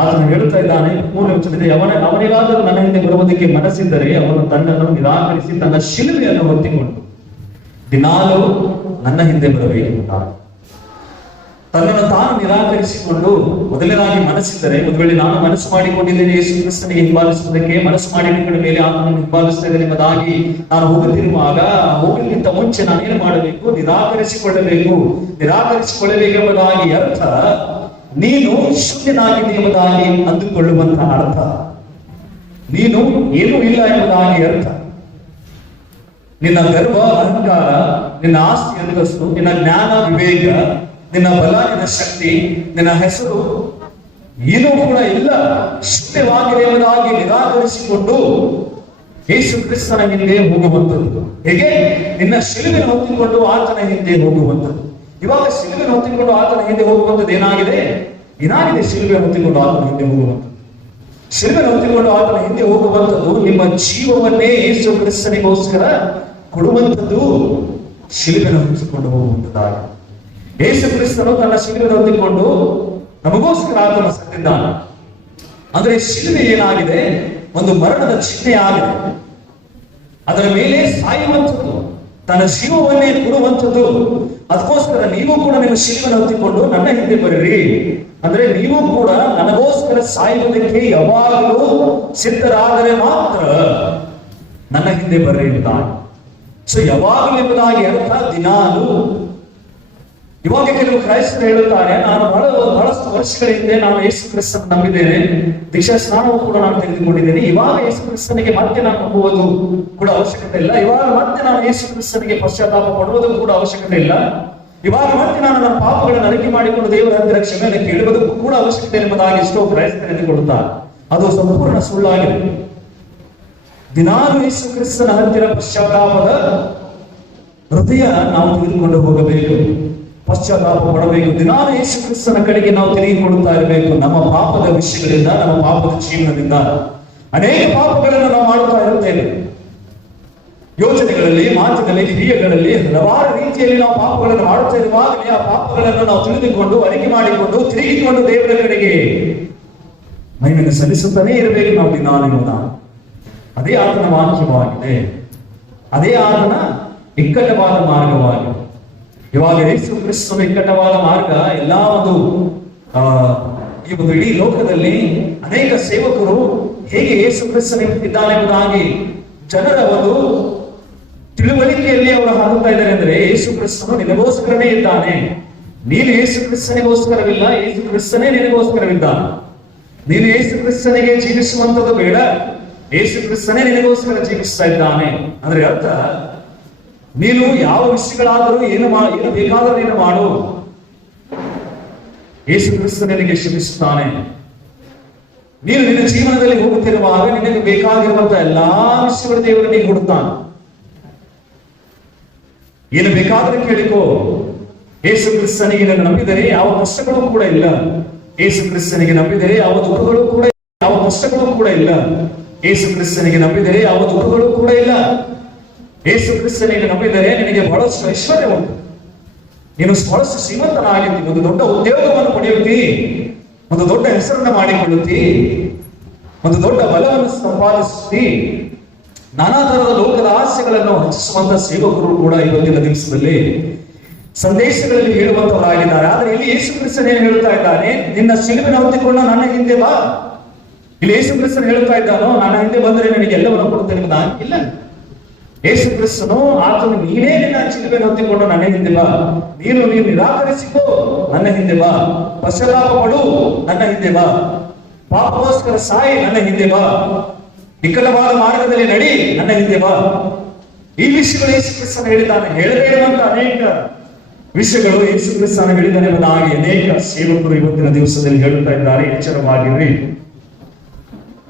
ಆತನು ಹೇಳುತ್ತಾ ಇದ್ದಾನೆ 3ನೇ ವಚನದಲ್ಲಿ, ಅವನಿಗಾದರೂ ನನ್ನ ಹಿಂದೆ ಬರುವುದಕ್ಕೆ ಮನಸ್ಸಿದ್ದರೆ ಅವನು ತನ್ನನ್ನು ನಿರಾಕರಿಸಿ ತನ್ನ ಶಿಲುಬೆಯನ್ನು ಹೊತ್ತಿಕೊಂಡು ದಿನಾಲೂ ನನ್ನ ಹಿಂದೆ ಬರಬೇಕೆಂಬುದಾಗಿ. ತನ್ನನ್ನು ತಾನು ನಿರಾಕರಿಸಿಕೊಂಡು ಮೊದಲನೇದಾಗಿ ಮನಸ್ಸಿದ್ದರೆ, ಒಂದು ವೇಳೆ ನಾನು ಮನಸ್ಸು ಮಾಡಿಕೊಂಡಿದ್ದೇನೆ ಯೇಸು ಕ್ರಿಸ್ತನಿಗೆ ಹಿಂಬಾಲಿಸುವುದಕ್ಕೆ, ಮನಸ್ಸು ಮಾಡಿಕೊಂಡ ಮೇಲೆ ಆತನನ್ನು ಹಿಂಬಾಲಿಸ್ತಾ ಇದ್ದೇನೆ ಎಂಬುದಾಗಿ ನಾನು ಹೋಗುತ್ತಿರುವಾಗ, ಹೋಗಲಿಕ್ಕಿಂತ ಮುಂಚೆ ನಾನೇನು ಮಾಡಬೇಕು? ನಿರಾಕರಿಸಿಕೊಳ್ಳಬೇಕೆಂಬುದಾಗಿ ಅರ್ಥ ನೀನು ಶೂನ್ಯನಾಗಿದೆ ಎಂಬುದಾಗಿ ಅಂದುಕೊಳ್ಳುವಂತಹ ಅರ್ಥ. ನೀನು ಏನೂ ಇಲ್ಲ ಎಂಬುದಾಗಿ ಅರ್ಥ. ನಿನ್ನ ಗರ್ವ, ಅಹಂಕಾರ, ನಿನ್ನ ಆಸ್ತಿ ಅಂತಸ್ತು, ನಿನ್ನ ಜ್ಞಾನ, ವಿವೇಕ, ನಿನ್ನ ಬಲ, ನಿನ್ನ ಶಕ್ತಿ, ನಿನ್ನ ಹೆಸರು ಏನೂ ಕೂಡ ಇಲ್ಲ, ಶೂನ್ಯವಾಗಿದೆ ಎಂಬುದಾಗಿ ನಿರಾಕರಿಸಿಕೊಂಡು ಯೇಸು ಕ್ರಿಸ್ತನ ಹಿಂದೆ ಹೋಗುವಂಥದ್ದು. ಹೇಗೆ? ನಿನ್ನ ಶಿಲುಬೆ ಹೊತ್ತಿಕೊಂಡು ಆತನ ಹಿಂದೆ ಹೋಗುವಂಥದ್ದು. ಇವಾಗ ಶಿಲುಬೆ ಹೊತ್ತಿಕೊಂಡು ಆತನ ಹಿಂದೆ ಹೋಗುವಂಥದ್ದು ಏನಾಗಿದೆ? ಶಿಲುಬೆ ಹೊತ್ತಿಕೊಂಡು ಆತನ ಹಿಂದೆ ಹೋಗುವಂಥದ್ದು. ಶಿಲುಬೆ ಹೊತ್ತಿಕೊಂಡು ಆತನ ಹಿಂದೆ ಹೋಗುವಂಥದ್ದು ನಿಮ್ಮ ಜೀವವನ್ನೇ ಯೇಸು ಕ್ರಿಸ್ತನಿಗೋಸ್ಕರ ಕೊಡುವಂಥದ್ದು. ಶಿಲುಬೆ ಹೊತ್ತಿಕೊಂಡು ಹೋಗುವಂಥದ್ದಾಗಿ ಯೇಸು ಕ್ರಿಸ್ತನು ತನ್ನ ಶಿಲುಬೆ ಹೊತ್ತಿಕೊಂಡು ನಮಗೋಸ್ಕರ ಆತನ ಸತ್ತಿದ್ದಾನೆ. ಅಂದ್ರೆ ಶಿಲುಬೆ ಏನಾಗಿದೆ? ಒಂದು ಮರಣದ ಚಿಹ್ನೆ ಆಗಿದೆ. ಅದರ ಮೇಲೆ ಸಾಯುವಂಥದ್ದು, ತನ್ನ ಜೀವವನ್ನೇ ಕೊಡುವಂಥದ್ದು. ಅದಕ್ಕೋಸ್ಕರ ನೀವು ಕೂಡ ನಿಮ್ಮ ಶಿಲುಬೆಯನ್ನು ಹೊತ್ತಿಕೊಂಡು ನನ್ನ ಹಿಂದೆ ಬರೀರಿ. ಅಂದ್ರೆ ನೀವು ಕೂಡ ನನಗೋಸ್ಕರ ಸಾಯುವುದಕ್ಕೆ ಯಾವಾಗಲೂ ಸಿದ್ಧರಾದರೆ ಮಾತ್ರ ನನ್ನ ಹಿಂದೆ ಬರ್ರಿ ಎಂಬುದಾಗಿ. ಸೊ ಯಾವಾಗಲೂ ಎಂಬುದಾಗಿ ಅರ್ಥ ದಿನಾಲು. ಇವಾಗ ಕೆಲವು ಕ್ರೈಸ್ತರು ಹೇಳುತ್ತಾರೆ, ನಾನು ಬಹಳಷ್ಟು ವರ್ಷಗಳ ಹಿಂದೆ ನಾನು ಯೇಸು ಕ್ರಿಸ್ತನ ನಂಬಿದ್ದೇನೆ, ದೀಕ್ಷಾ ಸ್ನಾನವು ಕೂಡ ನಾನು ತೆಗೆದುಕೊಂಡಿದ್ದೇನೆ, ಇವಾಗ ಯೇಸು ಕ್ರಿಸ್ತನಿಗೆ ಮತ್ತೆ ನಾನು ನಂಬುವುದು ಕೂಡ ಅವಶ್ಯಕತೆ ಇಲ್ಲ, ಇವಾಗ ಮತ್ತೆ ನಾನು ಯೇಸು ಕ್ರಿಸ್ತನಿಗೆ ಪಶ್ಚಾತ್ತಾಪ ಪಡುವುದು ಕೂಡ ಅವಶ್ಯಕತೆ ಇಲ್ಲ, ಇವಾಗ ಮತ್ತೆ ನಾನು ನನ್ನ ಪಾಪಗಳನ್ನು ಅರಿಕೆ ಮಾಡಿಕೊಂಡು ದೇವರ ಹತ್ತಿರ ಕ್ಷಮೆಯನ್ನು ಕೇಳುವುದಕ್ಕೂ ಕೂಡ ಅವಶ್ಯಕತೆ ಎಂಬುದಾಗಿ ಎಷ್ಟೋ ಕ್ರೈಸ್ತರು ಎದುರುಗೊಳ್ಳುತ್ತಾರೆ. ಅದು ಸಂಪೂರ್ಣ ಸುಳ್ಳಾಗಿದೆ. ದಿನಾಲು ಯೇಸು ಕ್ರಿಸ್ತನ ಹತ್ತಿರ ಪಶ್ಚಾತ್ತಾಪದ ಹೃದಯ ನಾವು ತೆಗೆದುಕೊಂಡು ಹೋಗಬೇಕು, ಪಶ್ಚಾತ್ತಾಪ ಪಡಬೇಕು. ದಿನಾಲು ಯೇಸು ಕ್ರಿಸ್ತನ ಕಡೆಗೆ ನಾವು ತಿರುಗಿಕೊಡುತ್ತಾ ಇರಬೇಕು. ನಮ್ಮ ಪಾಪದ ವಿಷಯಗಳಿಂದ, ನಮ್ಮ ಪಾಪದ ಜೀವನದಿಂದ ಅನೇಕ ಪಾಪಗಳನ್ನು ನಾವು ಮಾಡುತ್ತಾ ಇರುತ್ತೇವೆ. ಯೋಚನೆಗಳಲ್ಲಿ, ಮಾತಿನಲ್ಲಿ, ಕ್ರಿಯೆಗಳಲ್ಲಿ ಹಲವಾರು ರೀತಿಯಲ್ಲಿ ನಾವು ಪಾಪಗಳನ್ನು ಮಾಡುತ್ತಾ ಇರುವಾಗಲೇ ಆ ಪಾಪಗಳನ್ನು ನಾವು ತಿಳಿದುಕೊಂಡು ಅರಿಕೆ ಮಾಡಿಕೊಂಡು ತಿರುಗಿಕೊಂಡು ದೇವರ ಕಡೆಗೆ ಮಹಿಮೆಯನ್ನು ಸಲ್ಲಿಸುತ್ತಲೇ ಇರಬೇಕು ನಾವು ದಿನಾನುದಿನ. ಅದೇ ಆತನ ವಾಕ್ಯವಾಗಿದೆ, ಅದೇ ಆತನ ಇಕ್ಕಟ್ಟವಾದ ಮಾರ್ಗವಾಗಿದೆ. ಇವಾಗ ಯೇಸು ಕ್ರಿಸ್ತನ ಇಕ್ಕಟ್ಟವಾದ ಮಾರ್ಗ ಎಲ್ಲಾ ಈ ಒಂದು ಇಡೀ ಲೋಕದಲ್ಲಿ ಅನೇಕ ಸೇವಕರು ಹೇಗೆ ಯೇಸು ಕ್ರಿಸ್ತನಿದ್ದಾನೆ ಎಂಬುದಾಗಿ ಜನರ ಒಂದು ತಿಳುವಳಿಕೆಯಲ್ಲಿ ಅವರು ಹಾಕುತ್ತಾ ಇದ್ದಾರೆ ಅಂದರೆ, ಯೇಸು ಕ್ರಿಸ್ತನು ನಿನಗೋಸ್ಕರನೇ ಇದ್ದಾನೆ, ನೀನು ಯೇಸು ಕ್ರಿಸ್ತನಿಗೋಸ್ಕರವಿಲ್ಲ, ಯೇಸು ಕ್ರಿಸ್ತನೇ ನಿನಗೋಸ್ಕರವಿದ್ದಾನೆ, ನೀನು ಯೇಸು ಕ್ರಿಸ್ತನಿಗೆ ಜೀವಿಸುವಂಥದ್ದು ಬೇಡ, ಯೇಸು ಕ್ರಿಸ್ತನೇ ನಿನಗೋಸ್ಕರ ಜೀವಿಸ್ತಾ ಇದ್ದಾನೆ. ಅಂದ್ರೆ ಅರ್ಥ, ನೀನು ಯಾವ ವಿಷಯಗಳಾದರೂ ಏನು ಬೇಕಾದರೂ ನೀನು ಮಾಡು, ಯೇಸು ಕ್ರಿಸ್ತ ನಿನಗೆ ಶ್ರಮಿಸುತ್ತಾನೆ. ನೀನು ನಿನ್ನ ಜೀವನದಲ್ಲಿ ಹೋಗುತ್ತಿರುವಾಗ ನಿನಗೆ ಬೇಕಾಗಿರುವಂತಹ ಎಲ್ಲಾ ವಿಷಯಗಳು ದೇವರು ನೀನು ಕೊಡುತ್ತಾನೆ. ಏನು ಬೇಕಾದರೂ ಕೇಳಿಕೋ. ಯೇಸು ಕ್ರಿಸ್ತನಿಗೆ ನಂಬಿದರೆ ಯಾವ ಕಷ್ಟಗಳು ಕೂಡ ಇಲ್ಲ. ಯೇಸು ಕ್ರಿಸ್ತನಿಗೆ ನಂಬಿದರೆ ಯಾವ ದುಃಖಗಳು ಕೂಡ, ಯಾವ ಕಷ್ಟಗಳು ಕೂಡ ಇಲ್ಲ. ಯೇಸು ಕ್ರಿಸ್ತನಿಗೆ ನಂಬಿದರೆ ಯಾವ ದುಃಖಗಳು ಕೂಡ ಇಲ್ಲ. ಯೇಸು ಕ್ರಿಸ್ತನಿಗೆ ನಂಬಿದರೆ ನಿನಗೆ ಬಹಳಷ್ಟು ಐಶ್ವರ್ಯ ಉಂಟು, ನೀನು ಬಹಳಷ್ಟು ಶ್ರೀಮಂತನಾಗಿರ್ತಿ, ಒಂದು ದೊಡ್ಡ ಉದ್ಯೋಗವನ್ನು ಪಡೆಯುತ್ತಿ, ಒಂದು ದೊಡ್ಡ ಹೆಸರನ್ನು ಮಾಡಿಕೊಳ್ಳುತ್ತಿ, ಒಂದು ದೊಡ್ಡ ಬಲವನ್ನು ಸಂಪಾದಿಸುತ್ತಿ. ನಾನಾ ತರಹದ ಲೋಕದ ಆಸೆಗಳನ್ನು ಹೆಚ್ಚಿಸುವಂತಹ ಸೇವಕರು ಕೂಡ ಇವತ್ತಿನ ದಿವಸದಲ್ಲಿ ಸಂದೇಶಗಳಲ್ಲಿ ಹೇಳುವಂತವರಾಗಿದ್ದಾರೆ. ಆದರೆ ಇಲ್ಲಿ ಯೇಸು ಕ್ರಿಸ್ತನು ಏನು ಹೇಳ್ತಾ ಇದ್ದಾನೆ? ನಿನ್ನ ಶಿಲುಬೆಯನ್ನು ಹೊತ್ತಿಕೊಂಡು ನನ್ನ ಹಿಂದೆ ಬಾ. ಇಲ್ಲಿ ಯೇಸು ಕ್ರಿಸ್ತನು ಹೇಳ್ತಾ ಇದ್ದಾನೋ, ನನ್ನ ಹಿಂದೆ ಬಂದರೆ ನನಗೆ ಎಲ್ಲವನ್ನು ಕೊಡುತ್ತೇನೆ ಇಲ್ಲ. ಯೇಸು ಕ್ರಿಸ್ತನು ಆತನು ನೀನೇ ನಿನ್ನ ಶಿಲುಬೆಯನ್ನು ಹೊತ್ತಿಕೊಂಡು ನನ್ನ ಹಿಂದೆ ಬಾ, ನೀನು ನಿರಾಕರಿಸಿಕೋ ನನ್ನ ಹಿಂದೆ ಬಾ, ಪಶ್ಚಾತ್ತಾಪ ಪಡು ನನ್ನ ಹಿಂದೆ ಬಾ, ಪಾಪಗೋಸ್ಕರ ಸಾಯಿ ನನ್ನ ಹಿಂದೆ ಬಾ, ನಿಖರವಾದ ಮಾರ್ಗದಲ್ಲಿ ನಡಿ ನನ್ನ ಹಿಂದೆ ಬಾ. ಈ ವಿಷಯಗಳು ಯೇಸು ಕ್ರಿಸ್ತನು ಹೇಳಿದ್ದಾನೆ. ಹೇಳದೇ ಇರುವಂತ ಅನೇಕ ವಿಷಯಗಳು ಯೇಸು ಕ್ರಿಸ್ತನು ಹೇಳಿದ್ದಾನೆ ಎಂಬುದಾಗಿ ಅನೇಕ ಸೇವಕರು ಇವತ್ತಿನ ದಿವಸದಲ್ಲಿ ಹೇಳುತ್ತಾ ಇದ್ದಾರೆ. ಎಚ್ಚರವಾಗಿರ್ರಿ.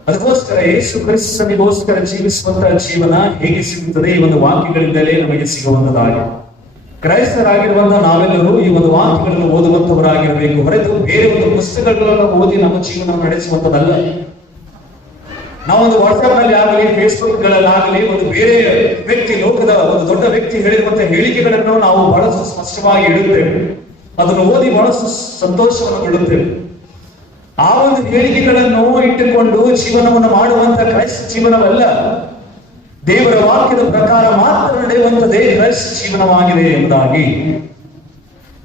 ಅದಕ್ಕೋಸ್ಕರ ಯೇಸು ಕ್ರಿಸ್ತನಿಗೋಸ್ಕರ ಜೀವಿಸುವಂತಹ ಜೀವನ ಹೇಗೆ ಸಿಗುತ್ತದೆ? ಈ ಒಂದು ವಾಕ್ಯಗಳಿಂದಲೇ ನಮಗೆ ಸಿಗುವಂತದಾಗಿ. ಕ್ರೈಸ್ತರಾಗಿರುವಂತಹ ನಾವೆಲ್ಲರೂ ಈ ಒಂದು ವಾಕ್ಯಗಳನ್ನು ಓದುವಂತವರಾಗಿರಬೇಕು, ಹೊರತು ಬೇರೆ ಒಂದು ಪುಸ್ತಕಗಳನ್ನು ಓದಿ ನಮ್ಮ ಜೀವನ ನಡೆಸುವಂತದಲ್ಲ. ನಾವೊಂದು ವಾಟ್ಸ್ಆಪ್ ನಲ್ಲಿ ಆಗಲಿ, ಫೇಸ್ಬುಕ್ ಗಳಲ್ಲಾಗಲಿ ಒಂದು ಬೇರೆ ವ್ಯಕ್ತಿ, ಲೋಕದ ಒಂದು ದೊಡ್ಡ ವ್ಯಕ್ತಿ ಹೇಳಿರುವಂತಹ ಹೇಳಿಕೆಗಳನ್ನು ನಾವು ಬಹಳಷ್ಟು ಸ್ಪಷ್ಟವಾಗಿ ಇಡುತ್ತೇವೆ, ಅದನ್ನು ಓದಿ ಬಹಳಷ್ಟು ಸಂತೋಷವನ್ನು ಪಡುತ್ತೇವೆ. ಆ ಒಂದು ಹೇಳಿಕೆಗಳನ್ನು ಇಟ್ಟುಕೊಂಡು ಜೀವನವನ್ನು ಮಾಡುವಂತ ಕ್ರೈಸ್ತ ಜೀವನವಲ್ಲ, ದೇವರ ವಾಕ್ಯದ ಪ್ರಕಾರ ಮಾತ್ರ ನಡೆಯುವಂತದೇ ಕ್ರೈಸ್ತ ಜೀವನವಾಗಿದೆ ಎಂಬುದಾಗಿ.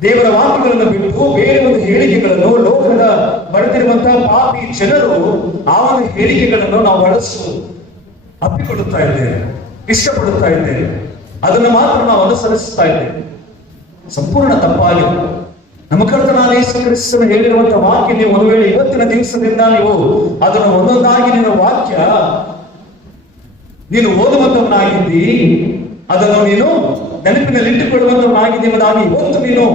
ದೇವರ ವಾಕ್ಯಗಳನ್ನು ಬಿಟ್ಟು ಬೇರೆ ಒಂದು ಹೇಳಿಕೆಗಳನ್ನು ಲೋಕದ ಬರೆದಿರುವಂತಹ ಪಾಪಿ ಜನರು ಆ ಒಂದು ಹೇಳಿಕೆಗಳನ್ನು ನಾವು ಬಹಳಷ್ಟು ಅಪ್ಪಿಕೊಳ್ಳುತ್ತಾ ಇದ್ದೇವೆ, ಇಷ್ಟಪಡುತ್ತಾ ಇದ್ದೇವೆ, ಅದನ್ನು ಮಾತ್ರ ನಾವು ಅನುಸರಿಸುತ್ತಾ ಇದ್ದೇವೆ. ಸಂಪೂರ್ಣ ತಪ್ಪಾಗಿದೆ. ನಮ್ಮ ಕರ್ತನಾದ ಯೇಸು ಕ್ರಿಸ್ತನು ಹೇಳಿರುವಂತಹ ವಾಕ್ಯ ನೀವು ಒಂದು ವೇಳೆ ಇವತ್ತಿನ ದಿವಸದಿಂದ ನೀವು ಅದನ್ನು ಒಂದೊಂದಾಗಿ ನಿನ್ನ ವಾಕ್ಯ ನೀನು ಓದುವಂತವನಾಗಿದ್ದಿ, ಅದನ್ನು ನೀನು ನೆನಪಿನಲ್ಲಿ ಇಟ್ಟುಕೊಳ್ಳುವಂತವನಾಗಿದ್ದಿ ಎಂಬುದಾಗಿ ಇವತ್ತು ನೀನು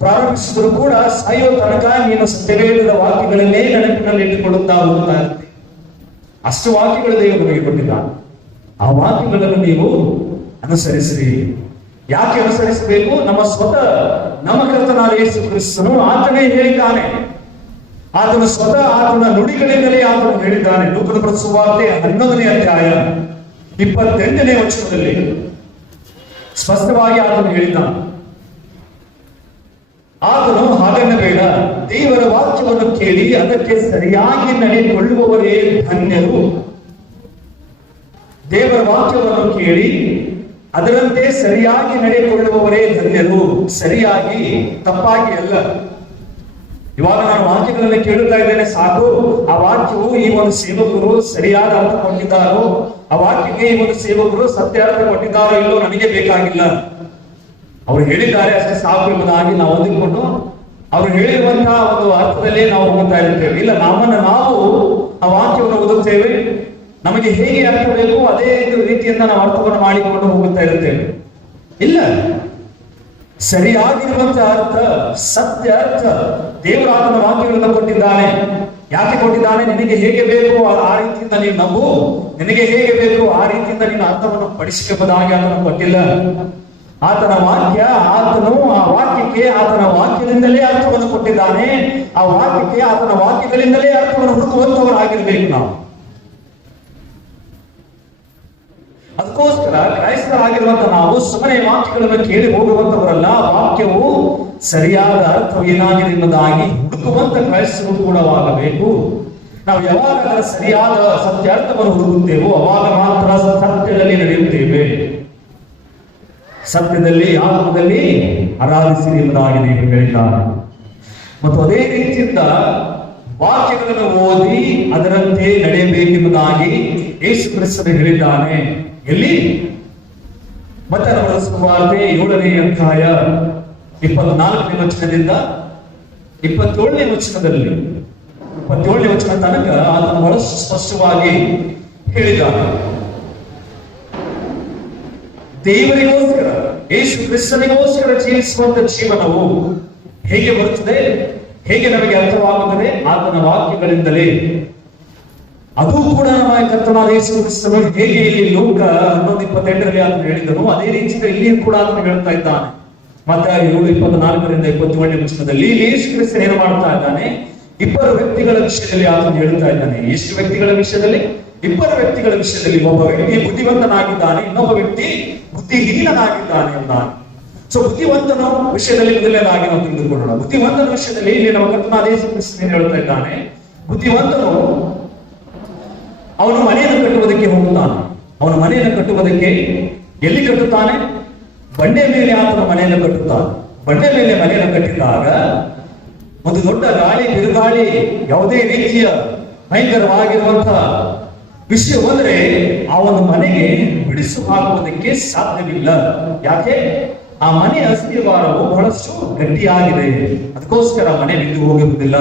ಪ್ರಾರಂಭಿಸಿದ್ರು ಕೂಡ ಸಾಯೋ ತನಕ ನೀನು ಸತ್ಯವೇದದ ವಾಕ್ಯಗಳನ್ನೇ ನೆನಪಿನಲ್ಲಿ ಇಟ್ಟುಕೊಳ್ಳುತ್ತಾ ಹೋಗ್ತಾ ಇರ್ತಿ. ಅಷ್ಟು ವಾಕ್ಯಗಳು ದೇವರು ನಮಗೆ ಕೊಟ್ಟಿದ್ದಾನೆ. ಆ ವಾಕ್ಯಗಳನ್ನು ನೀವು ಅನುಸರಿಸಿರಿ. ಯಾಕೆ ಅನುಸರಿಸಬೇಕು? ನಮ್ಮ ಕರ್ತನಾದ ಯೇಸು ಕ್ರಿಸ್ತನು ಆತನೇ ಹೇಳಿದ್ದಾನೆ. ಆತನು ಸ್ವತಃ ಆತನ ನುಡಿಗಳಿಂದಲೇ ಆತನು ಹೇಳಿದ್ದಾನೆ. ಲೂಕನ ಸುವಾರ್ತೆ 11ನೇ ಅಧ್ಯಾಯ 28ನೇ ವಚನದಲ್ಲಿ ಸ್ಪಷ್ಟವಾಗಿ ಆತನು ಹೇಳಿದ್ದಾನೆ. ಆತನು ಹಾಗೆನ್ನಬೇಡ, ದೇವರ ವಾಕ್ಯವನ್ನು ಕೇಳಿ ಅದಕ್ಕೆ ಸರಿಯಾಗಿ ನಡೆದುಕೊಳ್ಳುವವರೇ ಧನ್ಯರು. ದೇವರ ವಾಕ್ಯವನ್ನು ಕೇಳಿ ಅದರಂತೆ ಸರಿಯಾಗಿ ನಡೆದುಕೊಳ್ಳುವವರೇ ಧನ್ಯರು. ಸರಿಯಾಗಿ, ತಪ್ಪಾಗಿ ಅಲ್ಲ. ಇವಾಗ ನಾನು ವಾಕ್ಯಗಳಲ್ಲಿ ಕೇಳುತ್ತಾ ಇದ್ದೇನೆ ಸಾಕು, ಆ ವಾಕ್ಯವು ಈ ಒಂದು ಸೇವಕರು ಸರಿಯಾದ ಅರ್ಥ ಕೊಟ್ಟಿದ್ದಾರೋ, ಆ ವಾಕ್ಯಕ್ಕೆ ಈ ಒಂದು ಸೇವಕರು ಸತ್ಯ ಅರ್ಥ ಕೊಟ್ಟಿದ್ದಾರೋ ಇಲ್ಲೋ ನನಗೆ ಬೇಕಾಗಿಲ್ಲ. ಅವರು ಹೇಳಿದ್ದಾರೆ ಅಷ್ಟೇ ಸಾಕು ಎಂಬುದಾಗಿ ನಾವು ಅಂದುಕೊಂಡು ಅವರು ಹೇಳಿರುವಂತಹ ಒಂದು ಅರ್ಥದಲ್ಲೇ ನಾವು ಹೋಗ್ತಾ ಇರ್ತೇವೆ. ಇಲ್ಲ, ನಾವು ಆ ವಾಕ್ಯವನ್ನು ಓದುತ್ತೇವೆ, ನಮಗೆ ಹೇಗೆ ಅರ್ಥ ಬೇಕು ಅದೇ ರೀತಿಯಿಂದ ನಾವು ಅರ್ಥವನ್ನು ಮಾಡಿಕೊಂಡು ಹೋಗುತ್ತಾ ಇರುತ್ತೇವೆ. ಇಲ್ಲ, ಸರಿಯಾಗಿರುವಂತಹ ಅರ್ಥ, ಸತ್ಯ ಅರ್ಥ ದೇವರ ಆತನ ವಾಕ್ಯಗಳನ್ನು ಕೊಟ್ಟಿದ್ದಾನೆ. ಯಾಕೆ ಕೊಟ್ಟಿದ್ದಾನೆ? ನಿನಗೆ ಹೇಗೆ ಬೇಕು ಆ ರೀತಿಯಿಂದ ನೀನು ನಂಬು, ನಿನಗೆ ಹೇಗೆ ಬೇಕು ಆ ರೀತಿಯಿಂದ ನೀನು ಅರ್ಥವನ್ನು ಪಡಿಸಬಹುದಾಗಿ ಆತನು ಕೊಟ್ಟಿಲ್ಲ. ಆತನ ವಾಕ್ಯ, ಆತನು ಆ ವಾಕ್ಯಕ್ಕೆ ಆತನ ವಾಕ್ಯದಿಂದಲೇ ಅರ್ಥವನ್ನು ಕೊಟ್ಟಿದ್ದಾನೆ. ಆ ವಾಕ್ಯಕ್ಕೆ ಆತನ ವಾಕ್ಯಗಳಿಂದಲೇ ಅರ್ಥವನ್ನು ಹುಡುಕುವಂತವರಾಗಿರ್ಬೇಕು ನಾವು. ಅದಕ್ಕೋಸ್ಕರ ಕ್ರೈಸ್ತರಾಗಿರುವಂತಹ ನಾವು ಸುಮ್ಮನೆ ವಾಕ್ಯಗಳನ್ನು ಕೇಳಿ ಹೋಗುವಂತವರಲ್ಲ. ವಾಕ್ಯವು ಸರಿಯಾದ ಅರ್ಥವೇನಾಗಿದೆ ಎಂಬುದಾಗಿ ಹುಡುಕುವಂತ ಕ್ರೈಸ್ತರು ಕೂಡವಾಗಬೇಕು. ನಾವು ಯಾವಾಗ ಅದರ ಸರಿಯಾದ ಸತ್ಯಾರ್ಥವನ್ನು ಹುಡುಕುತ್ತೇವೋ ಅವಾಗ ಮಾತ್ರ ಸತ್ಯದಲ್ಲಿ ನಡೆಯುತ್ತೇವೆ. ಸತ್ಯದಲ್ಲಿ ಆತ್ಮದಲ್ಲಿ ಆರಾಧಿಸಿರಿ ಎಂಬುದಾಗಿ ಹೇಳಿದ್ದಾರೆ. ಮತ್ತು ಅದೇ ರೀತಿಯಿಂದ ವಾಕ್ಯಗಳನ್ನು ಓದಿ ಅದರಂತೆ ನಡೆಯಬೇಕೆಂಬುದಾಗಿ ಯೇಸು ಕ್ರಿಸ್ತನು ಹೇಳಿದ್ದಾನೆ. ಎಲ್ಲಿ? ಮತ್ತಾಯನ ಸುವಾರ್ತೆ 7ನೇ ಅಧ್ಯಾಯ 24ನೇ ವಚನದಿಂದ 27ನೇ ವಚನದಲ್ಲಿ 27ನೇ ವಚನ ತನಕ ಅದನ್ನು ಬಹಳ ಸ್ಪಷ್ಟವಾಗಿ ಹೇಳಿದ್ದಾನೆ. ದೇವರಿಗೋಸ್ಕರ, ಯೇಸು ಕ್ರಿಸ್ತನಿಗೋಸ್ಕರ ಜೀವಿಸುವಂತ ಜೀವನವು ಹೇಗೆ ಬರುತ್ತದೆ, ಹೇಗೆ ನಮಗೆ ಅರ್ಥವಾಗುತ್ತದೆ? ಆತನ ವಾಕ್ಯಗಳಿಂದಲೇ. ಅದು ಕೂಡ ನಮ್ಮ ಕರ್ತನಾದ ಯೇಸು ಕ್ರಿಸ್ತನು ಹೇಗೆ ಇಲ್ಲಿ ಲೋಕ 11:28ರಲ್ಲಿ ಆತನು ಹೇಳಿದನು, ಅದೇ ರೀತಿ ಇಲ್ಲಿಯೂ ಕೂಡ ಆತನು ಹೇಳ್ತಾ ಇದ್ದಾನೆ. ಮತ್ತೆ 7:24ರಿಂದ 27ನೇ ವಚನದಲ್ಲಿ ಯೇಸು ಕ್ರಿಸ್ತನು ಏನು ಮಾಡ್ತಾ ಇದ್ದಾನೆ? ಇಬ್ಬರು ವ್ಯಕ್ತಿಗಳ ವಿಷಯದಲ್ಲಿ ಆತನು ಹೇಳ್ತಾ ಇದ್ದಾನೆ. ಎಷ್ಟು ವ್ಯಕ್ತಿಗಳ ವಿಷಯದಲ್ಲಿ? ಇಬ್ಬರು ವ್ಯಕ್ತಿಗಳ ವಿಷಯದಲ್ಲಿ. ಒಬ್ಬ ವ್ಯಕ್ತಿ ಬುದ್ಧಿವಂತನಾಗಿದ್ದಾನೆ, ಇನ್ನೊಬ್ಬ ವ್ಯಕ್ತಿ ಬುದ್ಧಿಹೀನನಾಗಿದ್ದಾನೆ ಎಂಬುದಾಗಿ. ಸೊ ಬುದ್ಧಿವಂತನ ವಿಷಯದಲ್ಲಿ ಮೊದಲನೇದಾಗಿ ನಾವು ತಿಳಿದುಕೊಳ್ಳೋಣ. ಬುದ್ಧಿವಂತನ ವಿಷಯದಲ್ಲಿ ಇಲ್ಲಿ ನಮ್ಮ ಕರ್ತನಾದ ಯೇಸು ಕ್ರಿಸ್ತನು ಹೇಳ್ತಾ ಇದ್ದಾನೆ, ಬುದ್ಧಿವಂತನು ಅವನು ಮನೆಯನ್ನು ಕಟ್ಟುವುದಕ್ಕೆ ಹೋಗುತ್ತಾನೆ. ಅವನು ಮನೆಯನ್ನು ಕಟ್ಟುವುದಕ್ಕೆ ಎಲ್ಲಿ ಕಟ್ಟುತ್ತಾನೆ? ಬಂಡೆ ಮೇಲೆ ಆತನ ಮನೆಯನ್ನು ಕಟ್ಟುತ್ತಾನೆ. ಬಂಡೆ ಮೇಲೆ ಮನೆಯನ್ನು ಕಟ್ಟಿದಾಗ ಒಂದು ದೊಡ್ಡ ಗಾಳಿ, ಬಿರುಗಾಳಿ, ಯಾವುದೇ ರೀತಿಯ ಭಯಂಕರವಾಗಿರುವಂತಹ ವಿಷಯ ಬಂದ್ರೆ ಅವನ ಮನೆಗೆ ಬಿಡಿಸು ಹಾಕುವುದಕ್ಕೆ ಸಾಧ್ಯವಿಲ್ಲ. ಯಾಕೆ? ಆ ಮನೆಯ ಅಸ್ಥಿವಾರವು ಬಹಳಷ್ಟು ಗಟ್ಟಿಯಾಗಿದೆ. ಅದಕ್ಕೋಸ್ಕರ ಮನೆ ಬಿದ್ದು ಹೋಗುವುದಿಲ್ಲ.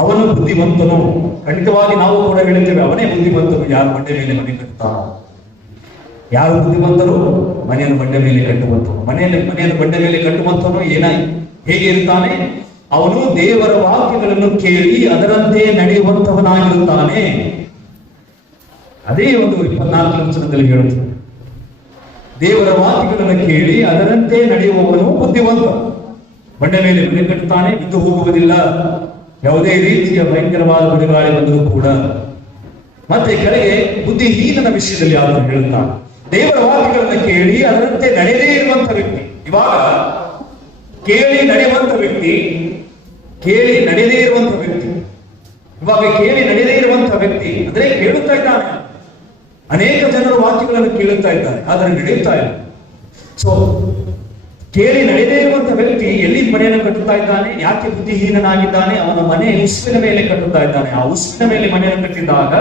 ಅವನು ಬುದ್ಧಿವಂತನು. ಖಂಡಿತವಾಗಿ ನಾವು ಕೂಡ ಹೇಳುತ್ತೇವೆ, ಅವನೇ ಬುದ್ಧಿವಂತನು. ಯಾರು ಬಂಡೆ ಮೇಲೆ ಮನೆ ಕಟ್ಟುತ್ತಾನೋ, ಯಾರು ಬುದ್ಧಿವಂತರು? ಮನೆಯನ್ನು ಬಂಡೆ ಮೇಲೆ ಕಟ್ಟುವಂತನು. ಮನೆಯನ್ನು ಬಂಡೆ ಮೇಲೆ ಕಟ್ಟುವಂತನು ಹೇಗೆ ಇರುತ್ತಾನೆ? ಅವನು ದೇವರ ವಾಕ್ಯಗಳನ್ನು ಕೇಳಿ ಅದರಂತೆ ನಡೆಯುವಂತವನಾಗಿರುತ್ತಾನೆ. ಅದೇ ಒಂದು 24ನೇ ವಚನದಲ್ಲಿ ಹೇಳುತ್ತದೆ, ದೇವರ ವಾಕ್ಯಗಳನ್ನು ಕೇಳಿ ಅದರಂತೆ ನಡೆಯುವವನು ಬುದ್ಧಿವಂತ. ಬಂಡೆ ಮೇಲೆ ಮನೆ ಕಟ್ಟುತ್ತಾನೆ, ಬಿದ್ದು ಹೋಗುವುದಿಲ್ಲ. ಯಾವುದೇ ರೀತಿಯ ಭಯಂಕರವಾದ ಬಿಡುಗಾಳಿ ಬಂದರೂ ಕೂಡ. ಮತ್ತೆ ಕೆಳಗೆ ಬುದ್ಧಿಹೀನನ ವಿಷಯದಲ್ಲಿ ಆತನು ಹೇಳುತ್ತಾನೆ, ದೇವರ ವಾಕ್ಯಗಳನ್ನು ಕೇಳಿ ಅದರಂತೆ ನಡೆಯದೇ ಇರುವಂತ ವ್ಯಕ್ತಿ. ಇವಾಗ ಕೇಳಿ ನಡೆಯುವಂತ ವ್ಯಕ್ತಿ, ಕೇಳಿ ನಡೆಯದೇ ಇರುವಂತ ವ್ಯಕ್ತಿ. ಇವಾಗ ಕೇಳಿ ನಡೆಯದೇ ಇರುವಂತ ವ್ಯಕ್ತಿ ಅಂದ್ರೆ ಕೇಳುತ್ತಾ ಇದ್ದಾನೆ, ಅನೇಕ ಜನರು ವಾಕ್ಯಗಳನ್ನು ಕೇಳುತ್ತಾ ಇದ್ದಾರೆ, ಆದರೆ ನಡೆಯುತ್ತಾ ಇಲ್ಲ. ಸೊ ಕೇಳಿ ನಡೆಯದೇ ಇರುವಂತ ವ್ಯಕ್ತಿ ಎಲ್ಲಿ ಮನೆಯನ್ನು ಕಟ್ಟುತ್ತಾ ಇದ್ದಾನೆ? ಯಾಕೆ ಬುದ್ಧಿಹೀನನಾಗಿದ್ದಾನೆ? ಅವನ ಮನೆ ಉಸುವಿನ ಮೇಲೆ ಕಟ್ಟುತ್ತಾ ಇದ್ದಾನೆ. ಆ ಉಸುವಿನ ಮೇಲೆ ಮನೆಯನ್ನು ಕಟ್ಟಿದಾಗ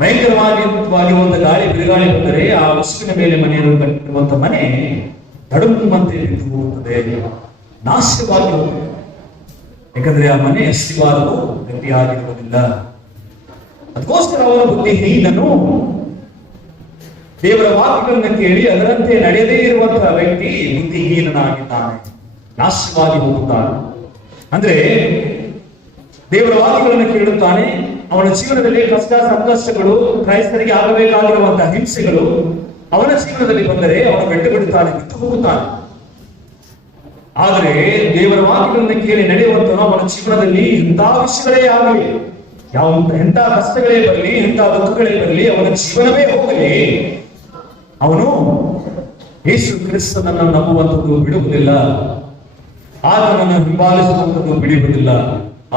ಭಯಂಕರವಾಗಿ ಒಂದು ಗಾಳಿ, ಬಿರುಗಾಳಿ ಬಂದರೆ ಆ ಉಸುವಿನ ಮೇಲೆ ಮನೆಯನ್ನು ಕಟ್ಟಿರುವಂತ ಮನೆ ತಡುಂಬಂತೆ ಬಿದ್ದು ಹೋಗುತ್ತದೆ, ನಾಶವಾಗಿ ಹೋಗುತ್ತದೆ. ಯಾಕಂದ್ರೆ ಆ ಮನೆ ಅಸ್ಥಿವಾರವು ಗಟ್ಟಿಯಾಗಿರುವುದಿಲ್ಲ. ಅದಕ್ಕೋಸ್ಕರ ಅವರ ಬುದ್ಧಿಹೀನನು. ದೇವರ ವಾಕ್ಯಗಳನ್ನು ಕೇಳಿ ಅದರಂತೆ ನಡೆಯದೇ ಇರುವಂತಹ ವ್ಯಕ್ತಿ ಬುದ್ಧಿಹೀನನಾಗಿದ್ದಾನೆ, ನಾಶವಾಗಿ ಹೋಗುತ್ತಾನೆ. ಅಂದ್ರೆ ದೇವರ ವಾಕ್ಯಗಳನ್ನು ಕೇಳುತ್ತಾನೆ, ಅವನ ಜೀವನದಲ್ಲಿ ಕಷ್ಟ ಸಂಕಷ್ಟಗಳು, ಕ್ರೈಸ್ತರಿಗೆ ಆಗಬೇಕಾಗಿರುವಂತಹ ಹಿಂಸೆಗಳು ಅವನ ಜೀವನದಲ್ಲಿ ಬಂದರೆ ಅವನು ಬೆಟ್ಟು ಬಿಡುತ್ತಾನೆ, ಬಿಟ್ಟು ಹೋಗುತ್ತಾನೆ. ಆದರೆ ದೇವರ ವಾಕ್ಯಗಳನ್ನು ಕೇಳಿ ನಡೆಯುವಂತನು ಅವನ ಜೀವನದಲ್ಲಿ ಇಂತಹ ವಿಷಯಗಳೇ ಆಗಲಿ, ಎಂಥ ಕಷ್ಟಗಳೇ ಬರಲಿ, ಎಂಥ ದುಃಖಗಳೇ ಬರಲಿ, ಅವನ ಜೀವನವೇ ಹೋಗಲಿ, ಅವನು ಯೇಸು ಕ್ರಿಸ್ತನನ್ನು ನಂಬುವಂಥದ್ದು ಬಿಡುವುದಿಲ್ಲ. ಆತನನ್ನು ಹಿಂಬಾಲಿಸುವಂಥದ್ದು ಬಿಡುವುದಿಲ್ಲ.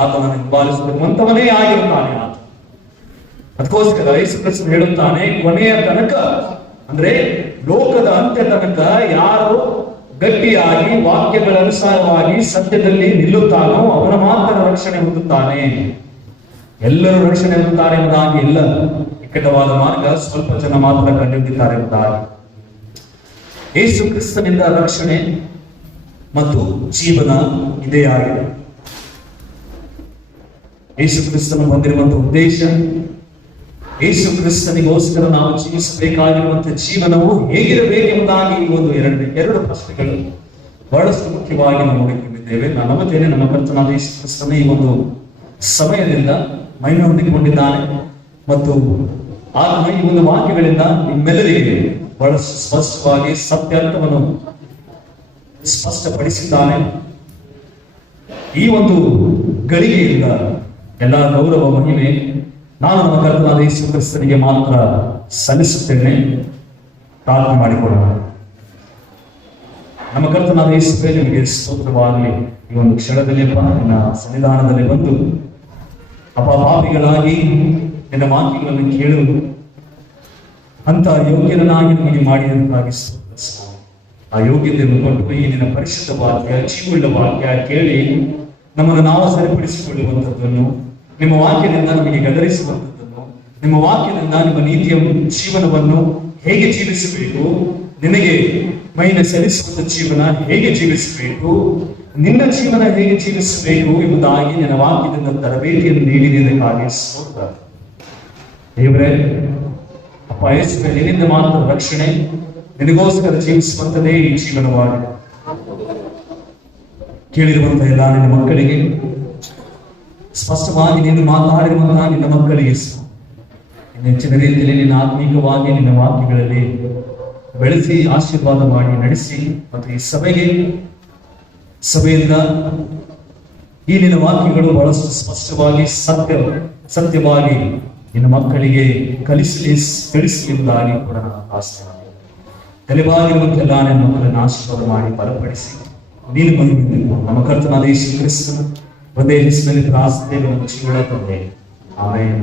ಆತನನ್ನು ಹಿಂಬಾಲಿಸುವಂತವನೇ ಆಗಿರುತ್ತಾನೆ ಆತ. ಅದಕ್ಕೋಸ್ಕರ ಯೇಸು ಕ್ರಿಸ್ತನು ಹೇಳುತ್ತಾನೆ, ಕೊನೆಯ ತನಕ ಅಂದ್ರೆ ಲೋಕದ ಅಂತ್ಯ ತನಕ ಯಾರು ಗಟ್ಟಿಯಾಗಿ ವಾಕ್ಯಗಳ ಅನುಸಾರವಾಗಿ ಸತ್ಯದಲ್ಲಿ ನಿಲ್ಲುತ್ತಾನೋ ಅವನ ಮಾತ್ರ ರಕ್ಷಣೆ ಹೊಂದುತ್ತಾನೆ. ಎಲ್ಲರೂ ರಕ್ಷಣೆ ಹೊಂದುತ್ತಾರೆ ಎಂಬುದಾಗಿ ಇಲ್ಲ. ಇಕ್ಕಟವಾದ ಮಾರ್ಗ ಸ್ವಲ್ಪ ಜನ ಮಾತ್ರ ಕಂಡುಹಿಡಿದಿದ್ದಾರೆ ಎಂಬುದಾಗಿ. ಯೇಸು ಕ್ರಿಸ್ತನಿಂದ ರಕ್ಷಣೆ ಮತ್ತು ಜೀವನ ಇದೇ ಆಗಿದೆ. ಯೇಸು ಕ್ರಿಸ್ತನು ಹೊಂದಿರುವಂತಹ ಉದ್ದೇಶ, ಯೇಸು ಕ್ರಿಸ್ತನಿಗೋಸ್ಕರ ನಾವು ಜೀವಿಸಬೇಕಾಗಿರುವಂತಹ ಜೀವನವು ಹೇಗಿರಬೇಕೆಂಬುದಾಗಿ ಈ ಒಂದು ಎರಡು ಪ್ರಶ್ನೆಗಳು ಬಹಳಷ್ಟು ಮುಖ್ಯವಾಗಿ ನಾವು ನೋಡಿಕೊಂಡಿದ್ದೇವೆ. ನಾನು ನಂಬುತ್ತೇನೆ ನಮ್ಮ ಕರ್ತನಾದ ಯೇಸು ಕ್ರಿಸ್ತನ ಈ ಒಂದು ಸಮಯದಿಂದ ಮಹಿಮೆ ಹೊಂದಿಕೊಂಡಿದ್ದಾನೆ ಮತ್ತು ಆತನ ಈ ಒಂದು ವಾಕ್ಯಗಳಿಂದ ನಿಮ್ಮೆಲ್ಲರಿಗೆ ಬಹಳಷ್ಟು ಸ್ಪಷ್ಟವಾಗಿ ಸತ್ಯಾರ್ಥವನ್ನು ಸ್ಪಷ್ಟಪಡಿಸಿದ್ದಾನೆ. ಈ ಒಂದು ಗಳಿಗೆಯಿಂದ ಎಲ್ಲ ಗೌರವ ಮಹಿಮೆ ನಾನು ನಮ್ಮ ಕರ್ತನಾದ ಯೇಸು ಕ್ರಿಸ್ತನಿಗೆ ಮಾತ್ರ ಸಲ್ಲಿಸುತ್ತೇನೆ. ಪ್ರಾರ್ಥನೆ ಮಾಡಿಕೊಳ್ಳೋಣ. ನಮ್ಮ ಕರ್ತನಾದ ಯೇಸುವೇ, ನಿಮಗೆ ಸ್ತೋತ್ರವಾಗಲಿ. ಈ ಒಂದು ಕ್ಷಣದಲ್ಲಿ ನಿನ್ನ ಸನ್ನಿಧಾನದಲ್ಲಿ ಬಂದು ಪಾಪಿಗಳಾಗಿ ನಿನ್ನ ವಾಕ್ಯಗಳನ್ನು ಕೇಳುವುದು ಅಂತ ಯೋಗ್ಯನಾಗಿ ನಮಗೆ ಮಾಡಿದಂತಾಗಿ ಆ ಯೋಗ್ಯತೆಯನ್ನು ಕೊಟ್ಟು ಈ ನಿನ್ನ ಪರಿಶುದ್ಧ ವಾಕ್ಯ, ಜೀವವುಳ್ಳ ವಾಕ್ಯ ಕೇಳಿ ನಮ್ಮನ್ನು ನಾವು ಸರಿಪಡಿಸಿಕೊಳ್ಳುವಂಥದ್ದನ್ನು, ನಿಮ್ಮ ವಾಕ್ಯದಿಂದ ನಮಗೆ ಗದರಿಸುವಂಥದ್ದನ್ನು, ನಿಮ್ಮ ವಾಕ್ಯದಿಂದ ನಿಮ್ಮ ನೀತಿಯ ಜೀವನವನ್ನು ಹೇಗೆ ಜೀವಿಸಬೇಕು, ನಿನಗೆ ಮೈನ ಸಲ್ಲಿಸುವಂತ ಜೀವನ ಹೇಗೆ ಜೀವಿಸಬೇಕು, ನಿನ್ನ ಜೀವನ ಹೇಗೆ ಜೀವಿಸಬೇಕು ಎಂಬುದಾಗಿ ನಿನ್ನ ವಾಕ್ಯದಿಂದ ತರಬೇತಿಯನ್ನು ನೀಡಿದ್ದಕ್ಕಾಗಿ ಸ್ತೋತ್ರ. ದೇವರೇ, ಅಪ್ಪ ಯೇಸುವೇ, ನಿನ್ನಿಂದ ಮಾತ್ರ ರಕ್ಷಣೆ, ನಿನಗೋಸ್ಕರ ಜೀವಿಸುವಂತದೇ ಈ ಜೀವನವಾಗಿದೆ. ಕೇಳಿರುವಂತಹ ಎಲ್ಲ ನಿನ್ನ ಮಕ್ಕಳಿಗೆ ಸ್ಪಷ್ಟವಾಗಿ ನೀನು ಮಾತಾಡಿರುವಂತಹ ನಿನ್ನ ಮಕ್ಕಳಿಗೆ ಹೆಚ್ಚಿನ ರೀತಿಯಲ್ಲಿ ನಿನ್ನ ಆತ್ಮೀಕವಾಗಿ ನಿನ್ನ ವಾಕ್ಯಗಳಲ್ಲಿ ಬೆಳೆಸಿ ಆಶೀರ್ವಾದ ಮಾಡಿ ನಡೆಸಿ, ಮತ್ತು ಈ ಸಭೆಯಿಂದ ಈ ನಿನ್ನ ವಾಕ್ಯಗಳು ಬಹಳಷ್ಟು ಸ್ಪಷ್ಟವಾಗಿ ಸತ್ಯವಾಗಿ ನಿನ್ನ ಮಕ್ಕಳಿಗೆ ತಿಳಿಸಲಿದ್ದಾಗಿ ಕೂಡ ನಾನು ಆಸ್ತಿ ತಲೆಬಾಗಿರುವಂತೆಲ್ಲ ನನ್ನ ಮಕ್ಕಳನ್ನು ಆಶೀರ್ವಾದ ಮಾಡಿ ಬಲಪಡಿಸಿ ನೀನು ಬಂದು ನಮ್ಮ ಕರ್ತನಾದ ಯೇಸು ಕ್ರಿಸ್ತನ ಒಂದೇ ಹೆಸರಿನಲ್ಲಿ ಪ್ರಾರ್ಥನೆ ಜೀವನ ತಂದೆ. ಆಮೇಲೆ